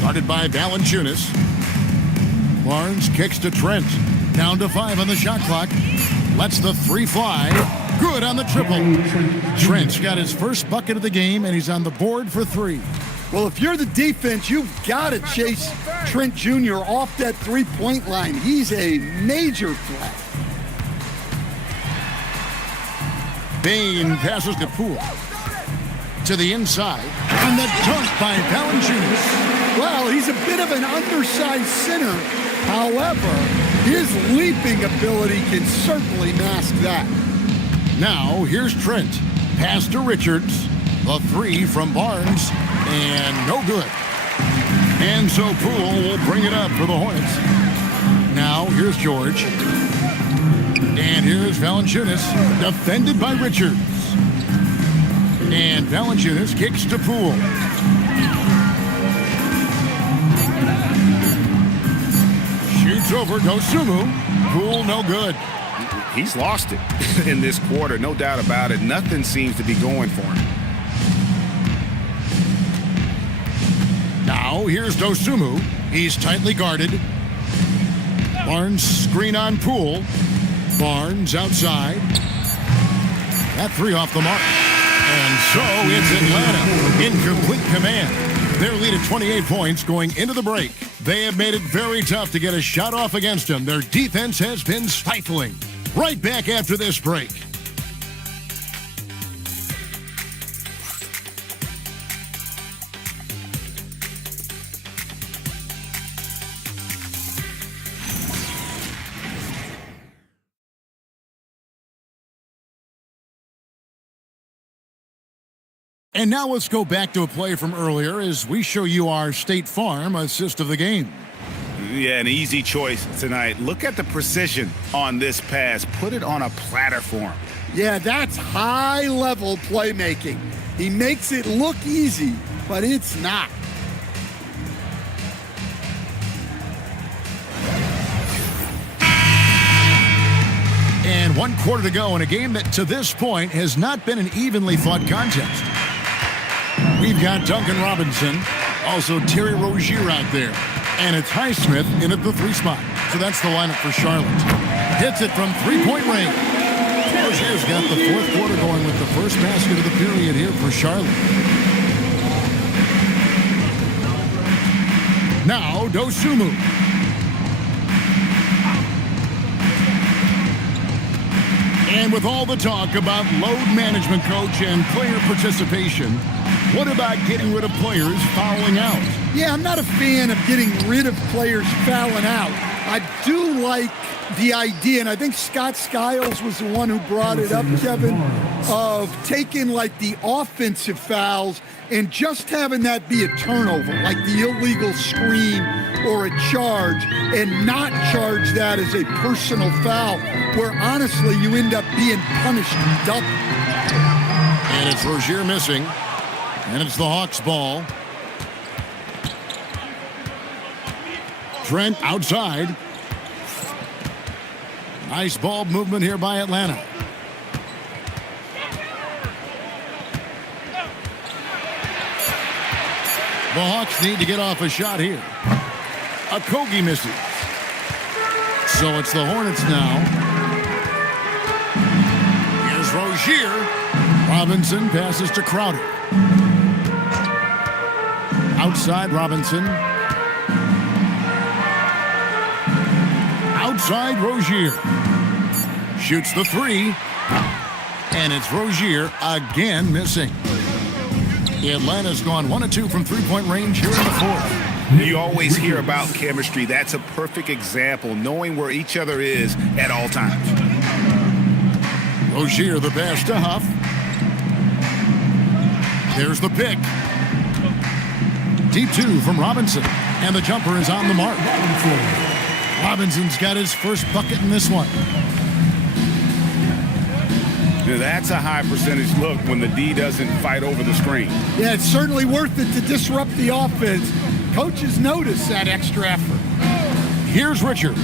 guarded by Valanciunas. Barnes kicks to Trent. Down to 5 on the shot clock. Lets the 3 fly. Good on the triple. Trent's got his first bucket of the game, and he's on the board for 3. Well, if you're the defense, you've got to chase Trent Jr. off that three-point line. He's a major threat. Bain passes to Poole. To the inside. And the dunk by Valanciunas. Well, he's a bit of an undersized center. However, his leaping ability can certainly mask that. Now, here's Trent. Pass to Richards. A 3 from Barnes. And no good. And so Poole will bring it up for the Hornets. Now, here's George. And here's Valanciunas. Defended by Richards. And Valanciunas kicks to Poole. Shoots over Dosunmu. Poole no good. He's lost it in this quarter, no doubt about it. Nothing seems to be going for him. Now, here's Dosunmu. He's tightly guarded. Barnes screen on Poole. Barnes outside. That 3 off the mark. And so it's Atlanta in complete command. Their lead at 28 points going into the break. They have made it very tough to get a shot off against them. Their defense has been stifling. Right back after this break. And now let's go back to a play from earlier as we show you our State Farm assist of the game. Yeah, an easy choice tonight. Look at the precision on this pass. Put it on a platter for him. Yeah, that's high-level playmaking. He makes it look easy, but it's not. And 1 quarter to go in a game that to this point has not been an evenly fought contest. We've got Duncan Robinson, also Terry Rozier out there. And it's Highsmith in at the 3 spot. So that's the lineup for Charlotte. Hits it from 3-point range. Rozier's got the 4th quarter going with the first basket of the period here for Charlotte. Now, Dosunmu. And with all the talk about load management, coach, and player participation, what about getting rid of players fouling out? Yeah, I'm not a fan of getting rid of players fouling out. I do like the idea, and I think Scott Skiles was the one who brought it up, Kevin, of taking like the offensive fouls and just having that be a turnover, like the illegal screen or a charge, and not charge that as a personal foul, where honestly you end up being punished double. And it's Rozier missing, and it's the Hawks' ball. Trent outside. Nice ball movement here by Atlanta. The Hawks need to get off a shot here. Okogie misses. So it's the Hornets now. Here's Rozier. Robinson passes to Crowder. Outside Robinson. Outside Rozier. Shoots the 3. And it's Rozier again missing. Atlanta's gone 1 of 2 from 3-point range here in the 4th. You always hear about chemistry. That's a perfect example, knowing where each other is at all times. Rozier the pass to Huff. There's the pick. Deep 2 from Robinson. And the jumper is on the mark. Robinson's got his first bucket in this one. That's a high percentage look when the D doesn't fight over the screen. Yeah, it's certainly worth it to disrupt the offense. Coaches notice that extra effort. Here's Richards.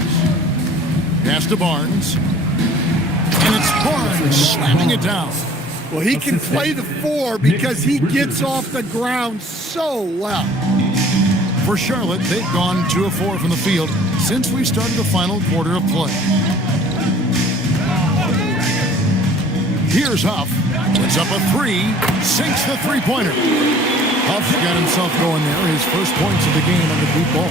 Pass to Barnes. And it's Barnes slamming it down. Well, he can play the 4 because he gets off the ground so well. For Charlotte, they've gone 2 of 4 from the field since we started the final quarter of play. Here's Huff. Puts up a 3. Sinks the 3-pointer. Huff's got himself going there. His first points of the game on the deep ball.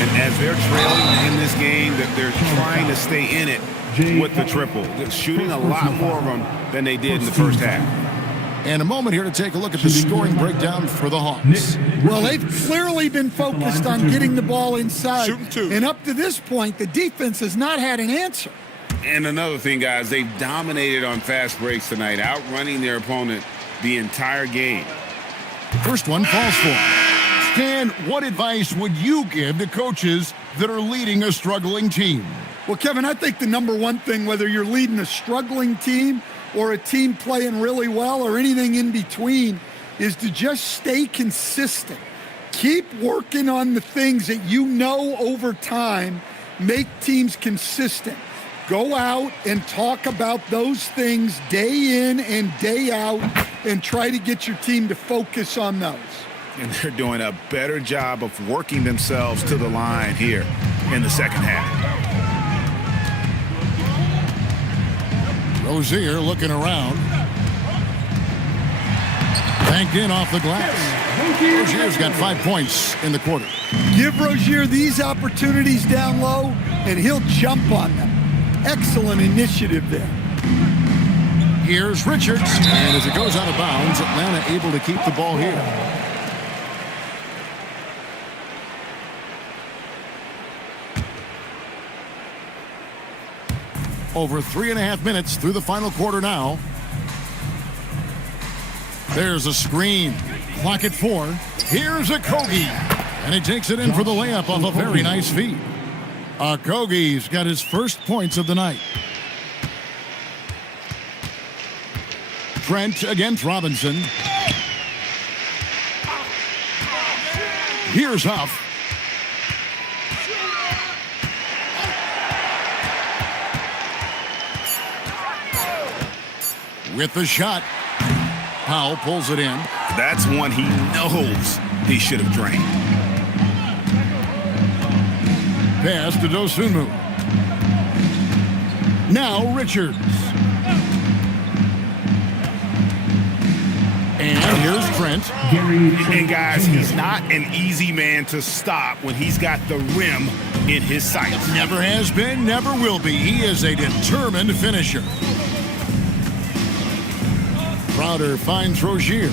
And as they're trailing in this game, that they're trying to stay in it with the triple. They're shooting a lot more of them than they did in the first half. And a moment here to take a look at the scoring breakdown for the Hawks. Well, they've clearly been focused on getting the ball inside. And up to this point, the defense has not had an answer. And another thing, guys, they've dominated on fast breaks tonight, outrunning their opponent the entire game. First one falls for. Stan, what advice would you give to coaches that are leading a struggling team? Well, Kevin, I think the number one thing, whether you're leading a struggling team or a team playing really well or anything in between, is to just stay consistent. Keep working on the things that you know over time make teams consistent. Go out and talk about those things day in and day out and try to get your team to focus on those. And they're doing a better job of working themselves to the line here in the second half. Rozier looking around. Banked in off the glass. Rozier's got 5 points in the quarter. Give Rozier these opportunities down low, and he'll jump on them. Excellent initiative there. Here's Richards. And as it goes out of bounds, Atlanta able to keep the ball here. Over 3.5 minutes through the final quarter now. There's a screen. Clock at 4. Here's Okogie. And he takes it in for the layup off a very nice feed. Okogie's got his first points of the night. Trent against Robinson. Here's Huff. With the shot. Powell pulls it in. That's one he knows he should have drained. pass to Dosunmu. Now Richards. And here's Trent. And guys, he's not an easy man to stop when he's got the rim in his sights. Never has been, never will be. He is a determined finisher. Crowder finds Rozier.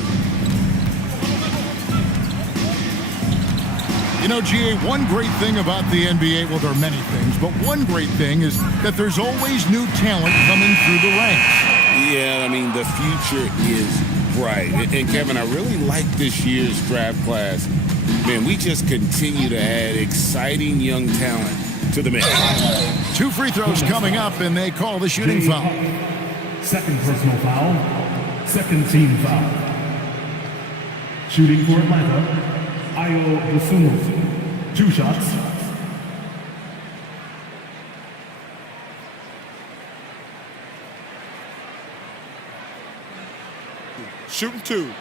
You know, GA, one great thing about the NBA, well, there are many things, but one great thing is that there's always new talent coming through the ranks. Yeah, I mean, the future is bright. And Kevin, I really like this year's draft class. Man, we just continue to add exciting young talent to the mix. 2 free throws coming up, and they call the shooting foul. Second personal foul. Second team foul. Shooting for Atlanta, Ayo Dosunmu. 2 shots. Shooting 2.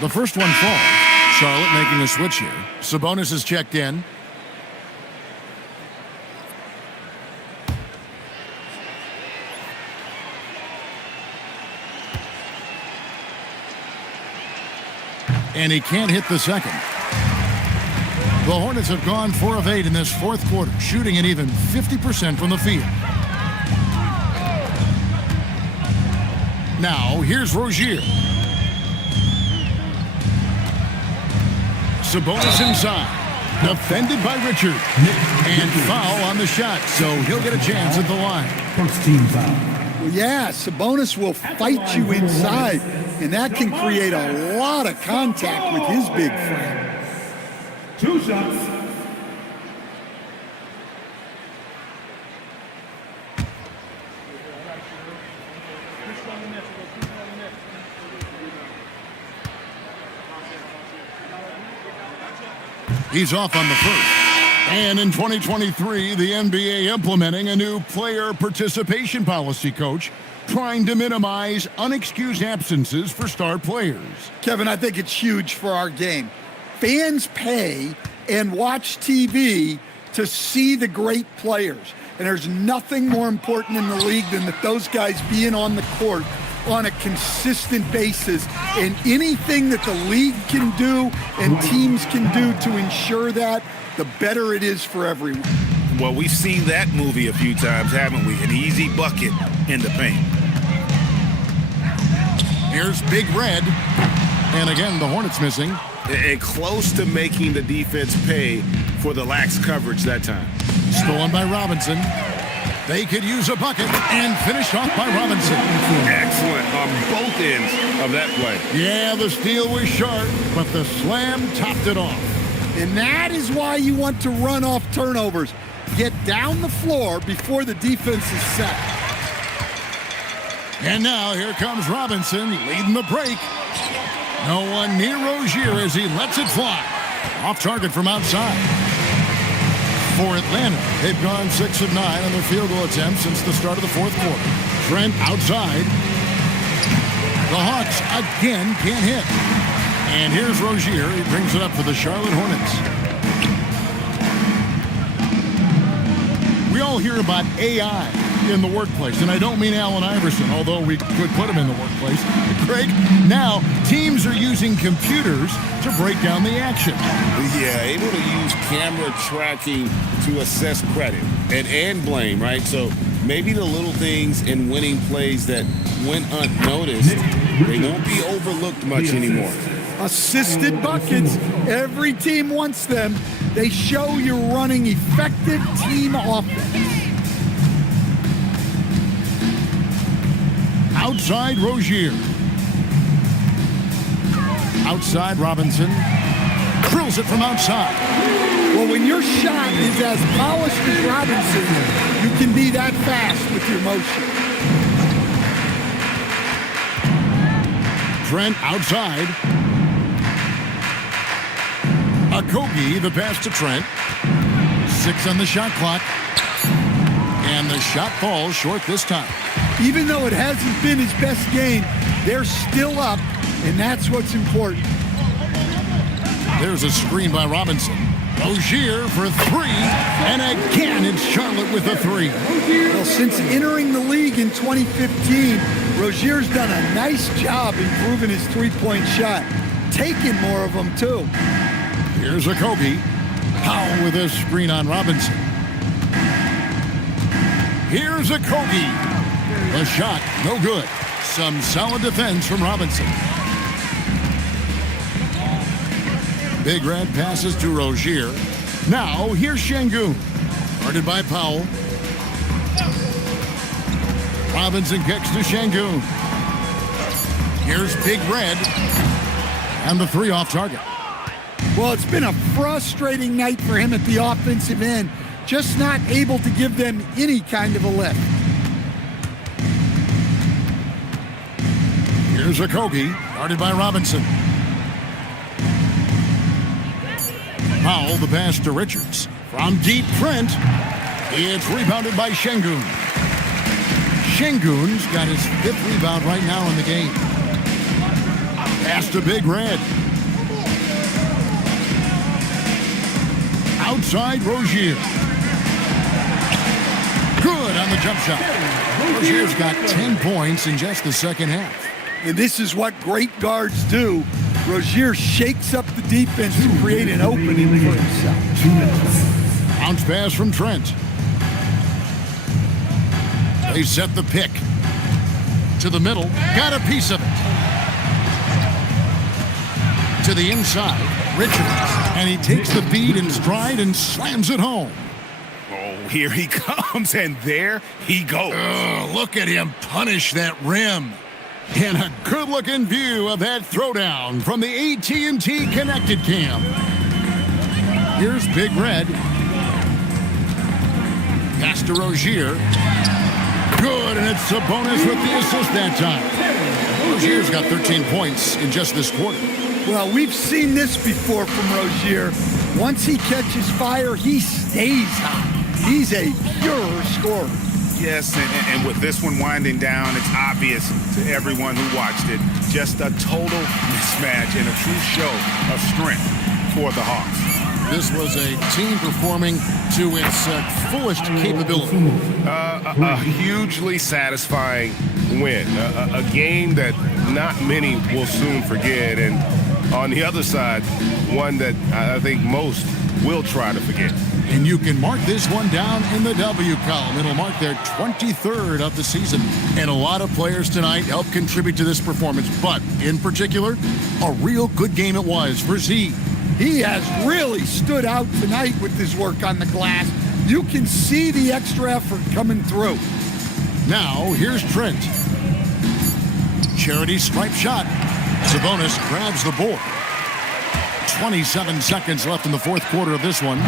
The first one falls. Charlotte making a switch here. Sabonis is checked in. And he can't hit the second. The Hornets have gone 4 of 8 in this fourth quarter, shooting at even 50% from the field. Now, here's Rozier. Sabonis inside. Defended by Richard. And foul on the shot, so he'll get a chance at the line. First team foul. Well, yeah, Sabonis will fight you inside, and that can create a lot of contact with his big friend. 2 shots. He's off on the first. And in 2023, the NBA implementing a new player participation policy, Coach, trying to minimize unexcused absences for star players. Kevin, I think it's huge for our game. Fans pay and watch TV to see the great players. And there's nothing more important in the league than that those guys being on the court on a consistent basis. And anything that the league can do and teams can do to ensure that, the better it is for everyone. Well, we've seen that movie a few times, haven't we? An easy bucket in the paint. Here's Big Red. And again, the Hornets missing. And close to making the defense pay for the lax coverage that time. Stolen by Robinson. They could use a bucket and finished off by Robinson. Excellent on both ends of that play. Yeah, the steal was sharp, but the slam topped it off. And that is why you want to run off turnovers. Get down the floor before the defense is set. And now here comes Robinson leading the break. No one near Rozier as he lets it fly. Off target from outside. For Atlanta, they've gone 6 of 9 on their field goal attempts since the start of the fourth quarter. Trent outside. The Hawks again can't hit. And here's Rozier. He brings it up for the Charlotte Hornets. We all hear about AI in the workplace, and I don't mean Allen Iverson, although we could put him in the workplace. Craig, now teams are using computers to break down the action. Yeah, able to use camera tracking to assess credit and blame, right? So maybe the little things in winning plays that went unnoticed, they won't be overlooked much anymore. Assisted buckets. Every team wants them. They show you're running effective team offense. Outside Rozier. Outside Robinson. Drills it from outside. Well, when your shot is as polished as Robinson, you can be that fast with your motion. Trent outside. Akogi, the pass to Trent. 6 on the shot clock. And the shot falls short this time. Even though it hasn't been his best game, they're still up, and that's what's important. There's a screen by Robinson. Rozier for three, and again it's Charlotte with a three. Well, since entering the league in 2015, Rozier's done a nice job improving his three-point shot, taking more of them too. Here's a Kobe. Powell with a screen on Robinson. Here's a Kobe. The shot, no good. Some solid defense from Robinson. Big Red passes to Rozier. Now, here's Şengün. Guarded by Powell. Robinson kicks to Şengün. Here's Big Red. And the three off target. Well, it's been a frustrating night for him at the offensive end. Just not able to give them any kind of a lift. Here's a Kobe. Guarded by Robinson. Powell, the pass to Richards. From deep, Trent. It's rebounded by Şengün. Şengün's got his fifth rebound right now in the game. Pass to Big Red. Outside Rozier. Good on the jump shot. Rozier's got 10 points in just the second half. And this is what great guards do. Rozier shakes up the defense to create an opening for himself. 2 minutes. Bounce pass from Trent. They set the pick. To the middle. Got a piece of it. To the inside. Richards. And he takes the beat in stride and slams it home. Oh, here he comes, and there he goes. Look at him punish that rim. And a good-looking view of that throwdown from the AT&T Connected Cam. Here's Big Red. Pass to Rozier. Good, and it's Sabonis with the assist that time. Rozier's got 13 points in just this quarter. Well, we've seen this before from Rozier. Once he catches fire, he stays hot. He's a pure scorer. Yes, and with this one winding down, it's obvious to everyone who watched it. Just a total mismatch and a true show of strength for the Hawks. This was a team performing to its fullest capability. A hugely satisfying win. A game that not many will soon forget. And on the other side, one that I think most will try to forget. And you can mark this one down in the W column. It'll mark their 23rd of the season. And a lot of players tonight helped contribute to this performance. But in particular, a real good game it was for Z. He has really stood out tonight with his work on the glass. You can see the extra effort coming through. Now, here's Trent. Charity stripe shot. Sabonis grabs the board. 27 seconds left in the fourth quarter of this one.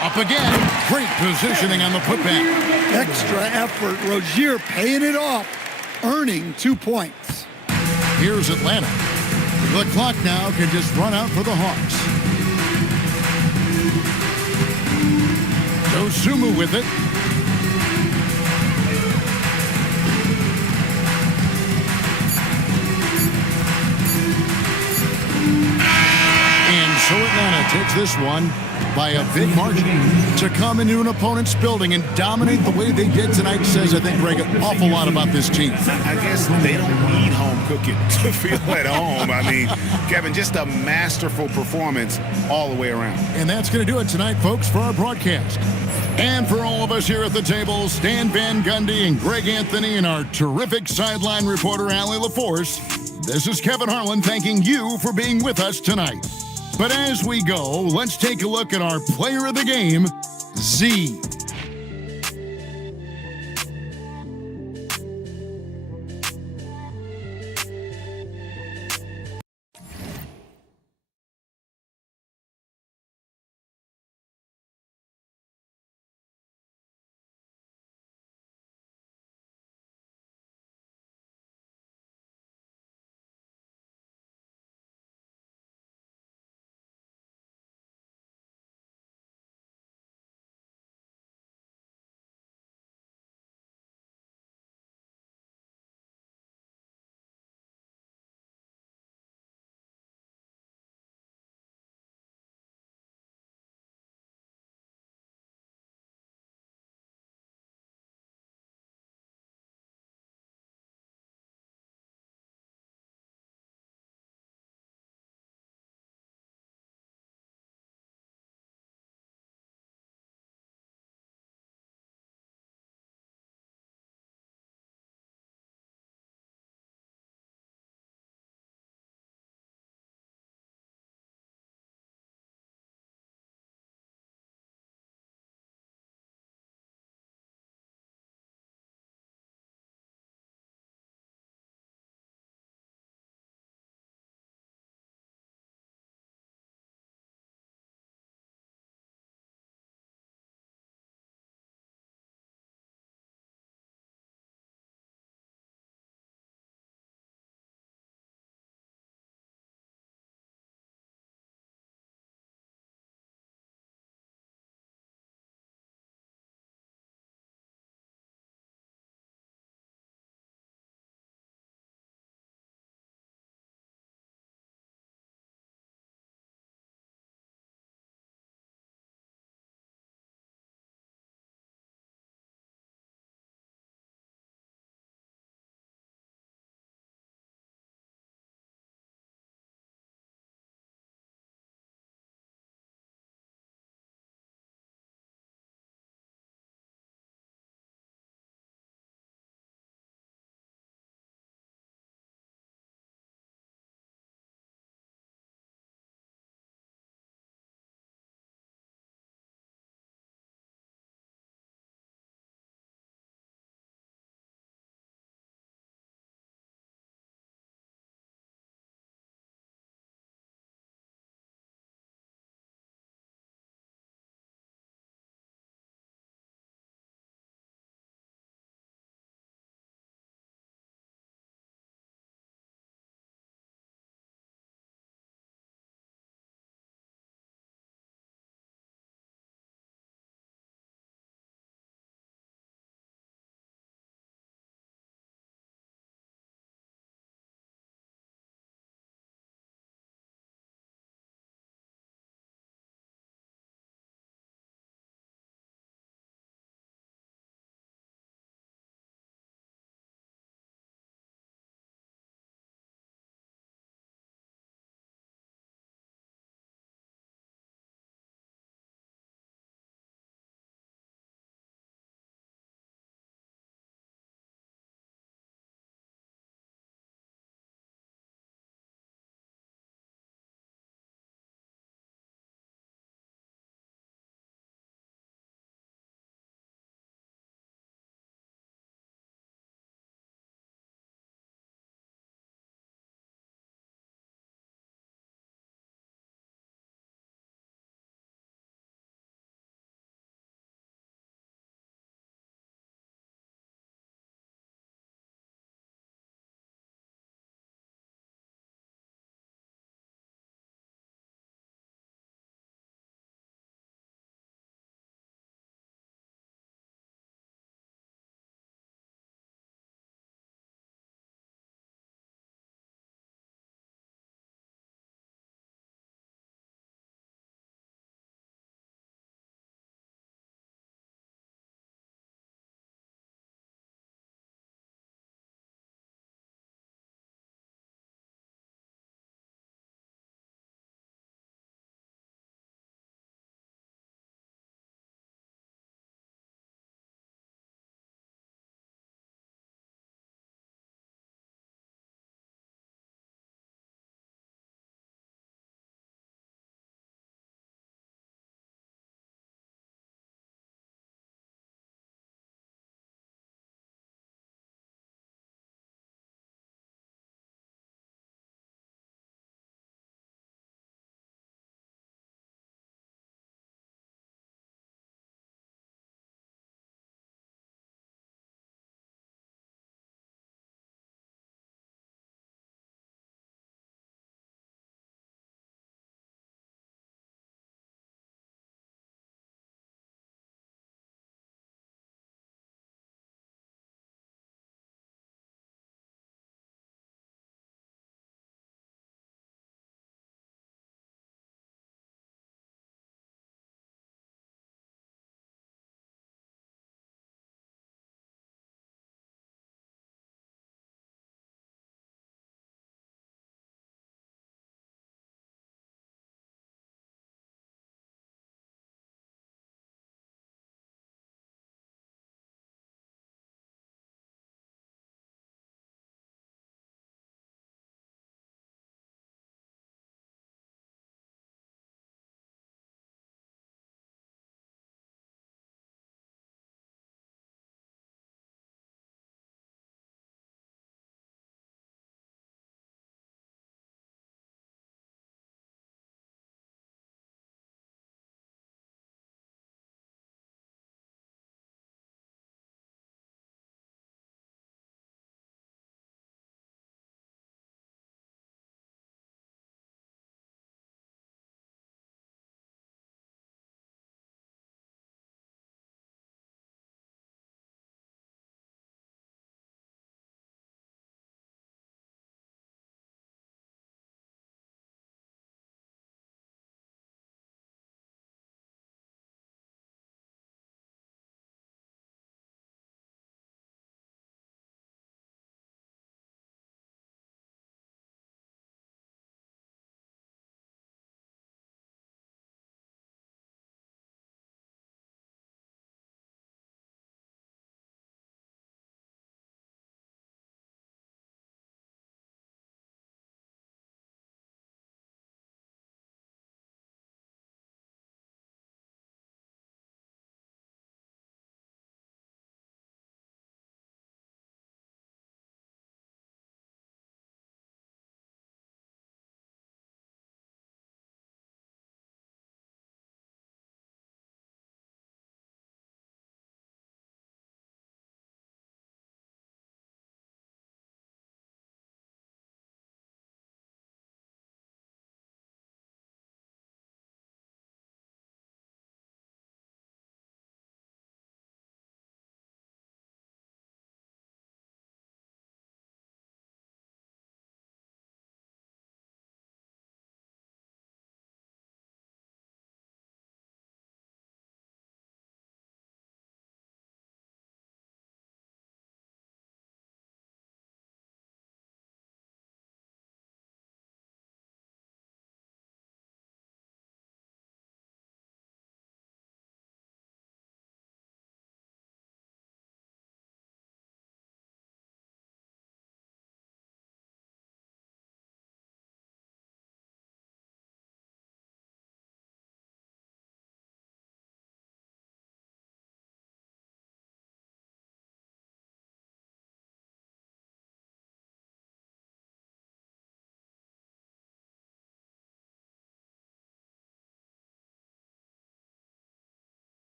Up again. Great positioning on the putback. Extra effort. Rozier paying it off, earning 2 points. Here's Atlanta. The clock now can just run out for the Hawks. Dosunmu with it. And so Atlanta takes this one by a big margin. To come into an opponent's building and dominate the way they did tonight says, I think, Greg, an awful lot about this team. I guess they don't need home cooking to feel at home. I mean, Kevin, just a masterful performance all the way around. And that's going to do it tonight, folks, for our broadcast. And for all of us here at the table, Stan Van Gundy and Greg Anthony and our terrific sideline reporter, Allie LaForce, this is Kevin Harlan thanking you for being with us tonight. But as we go, let's take a look at our player of the game, Z.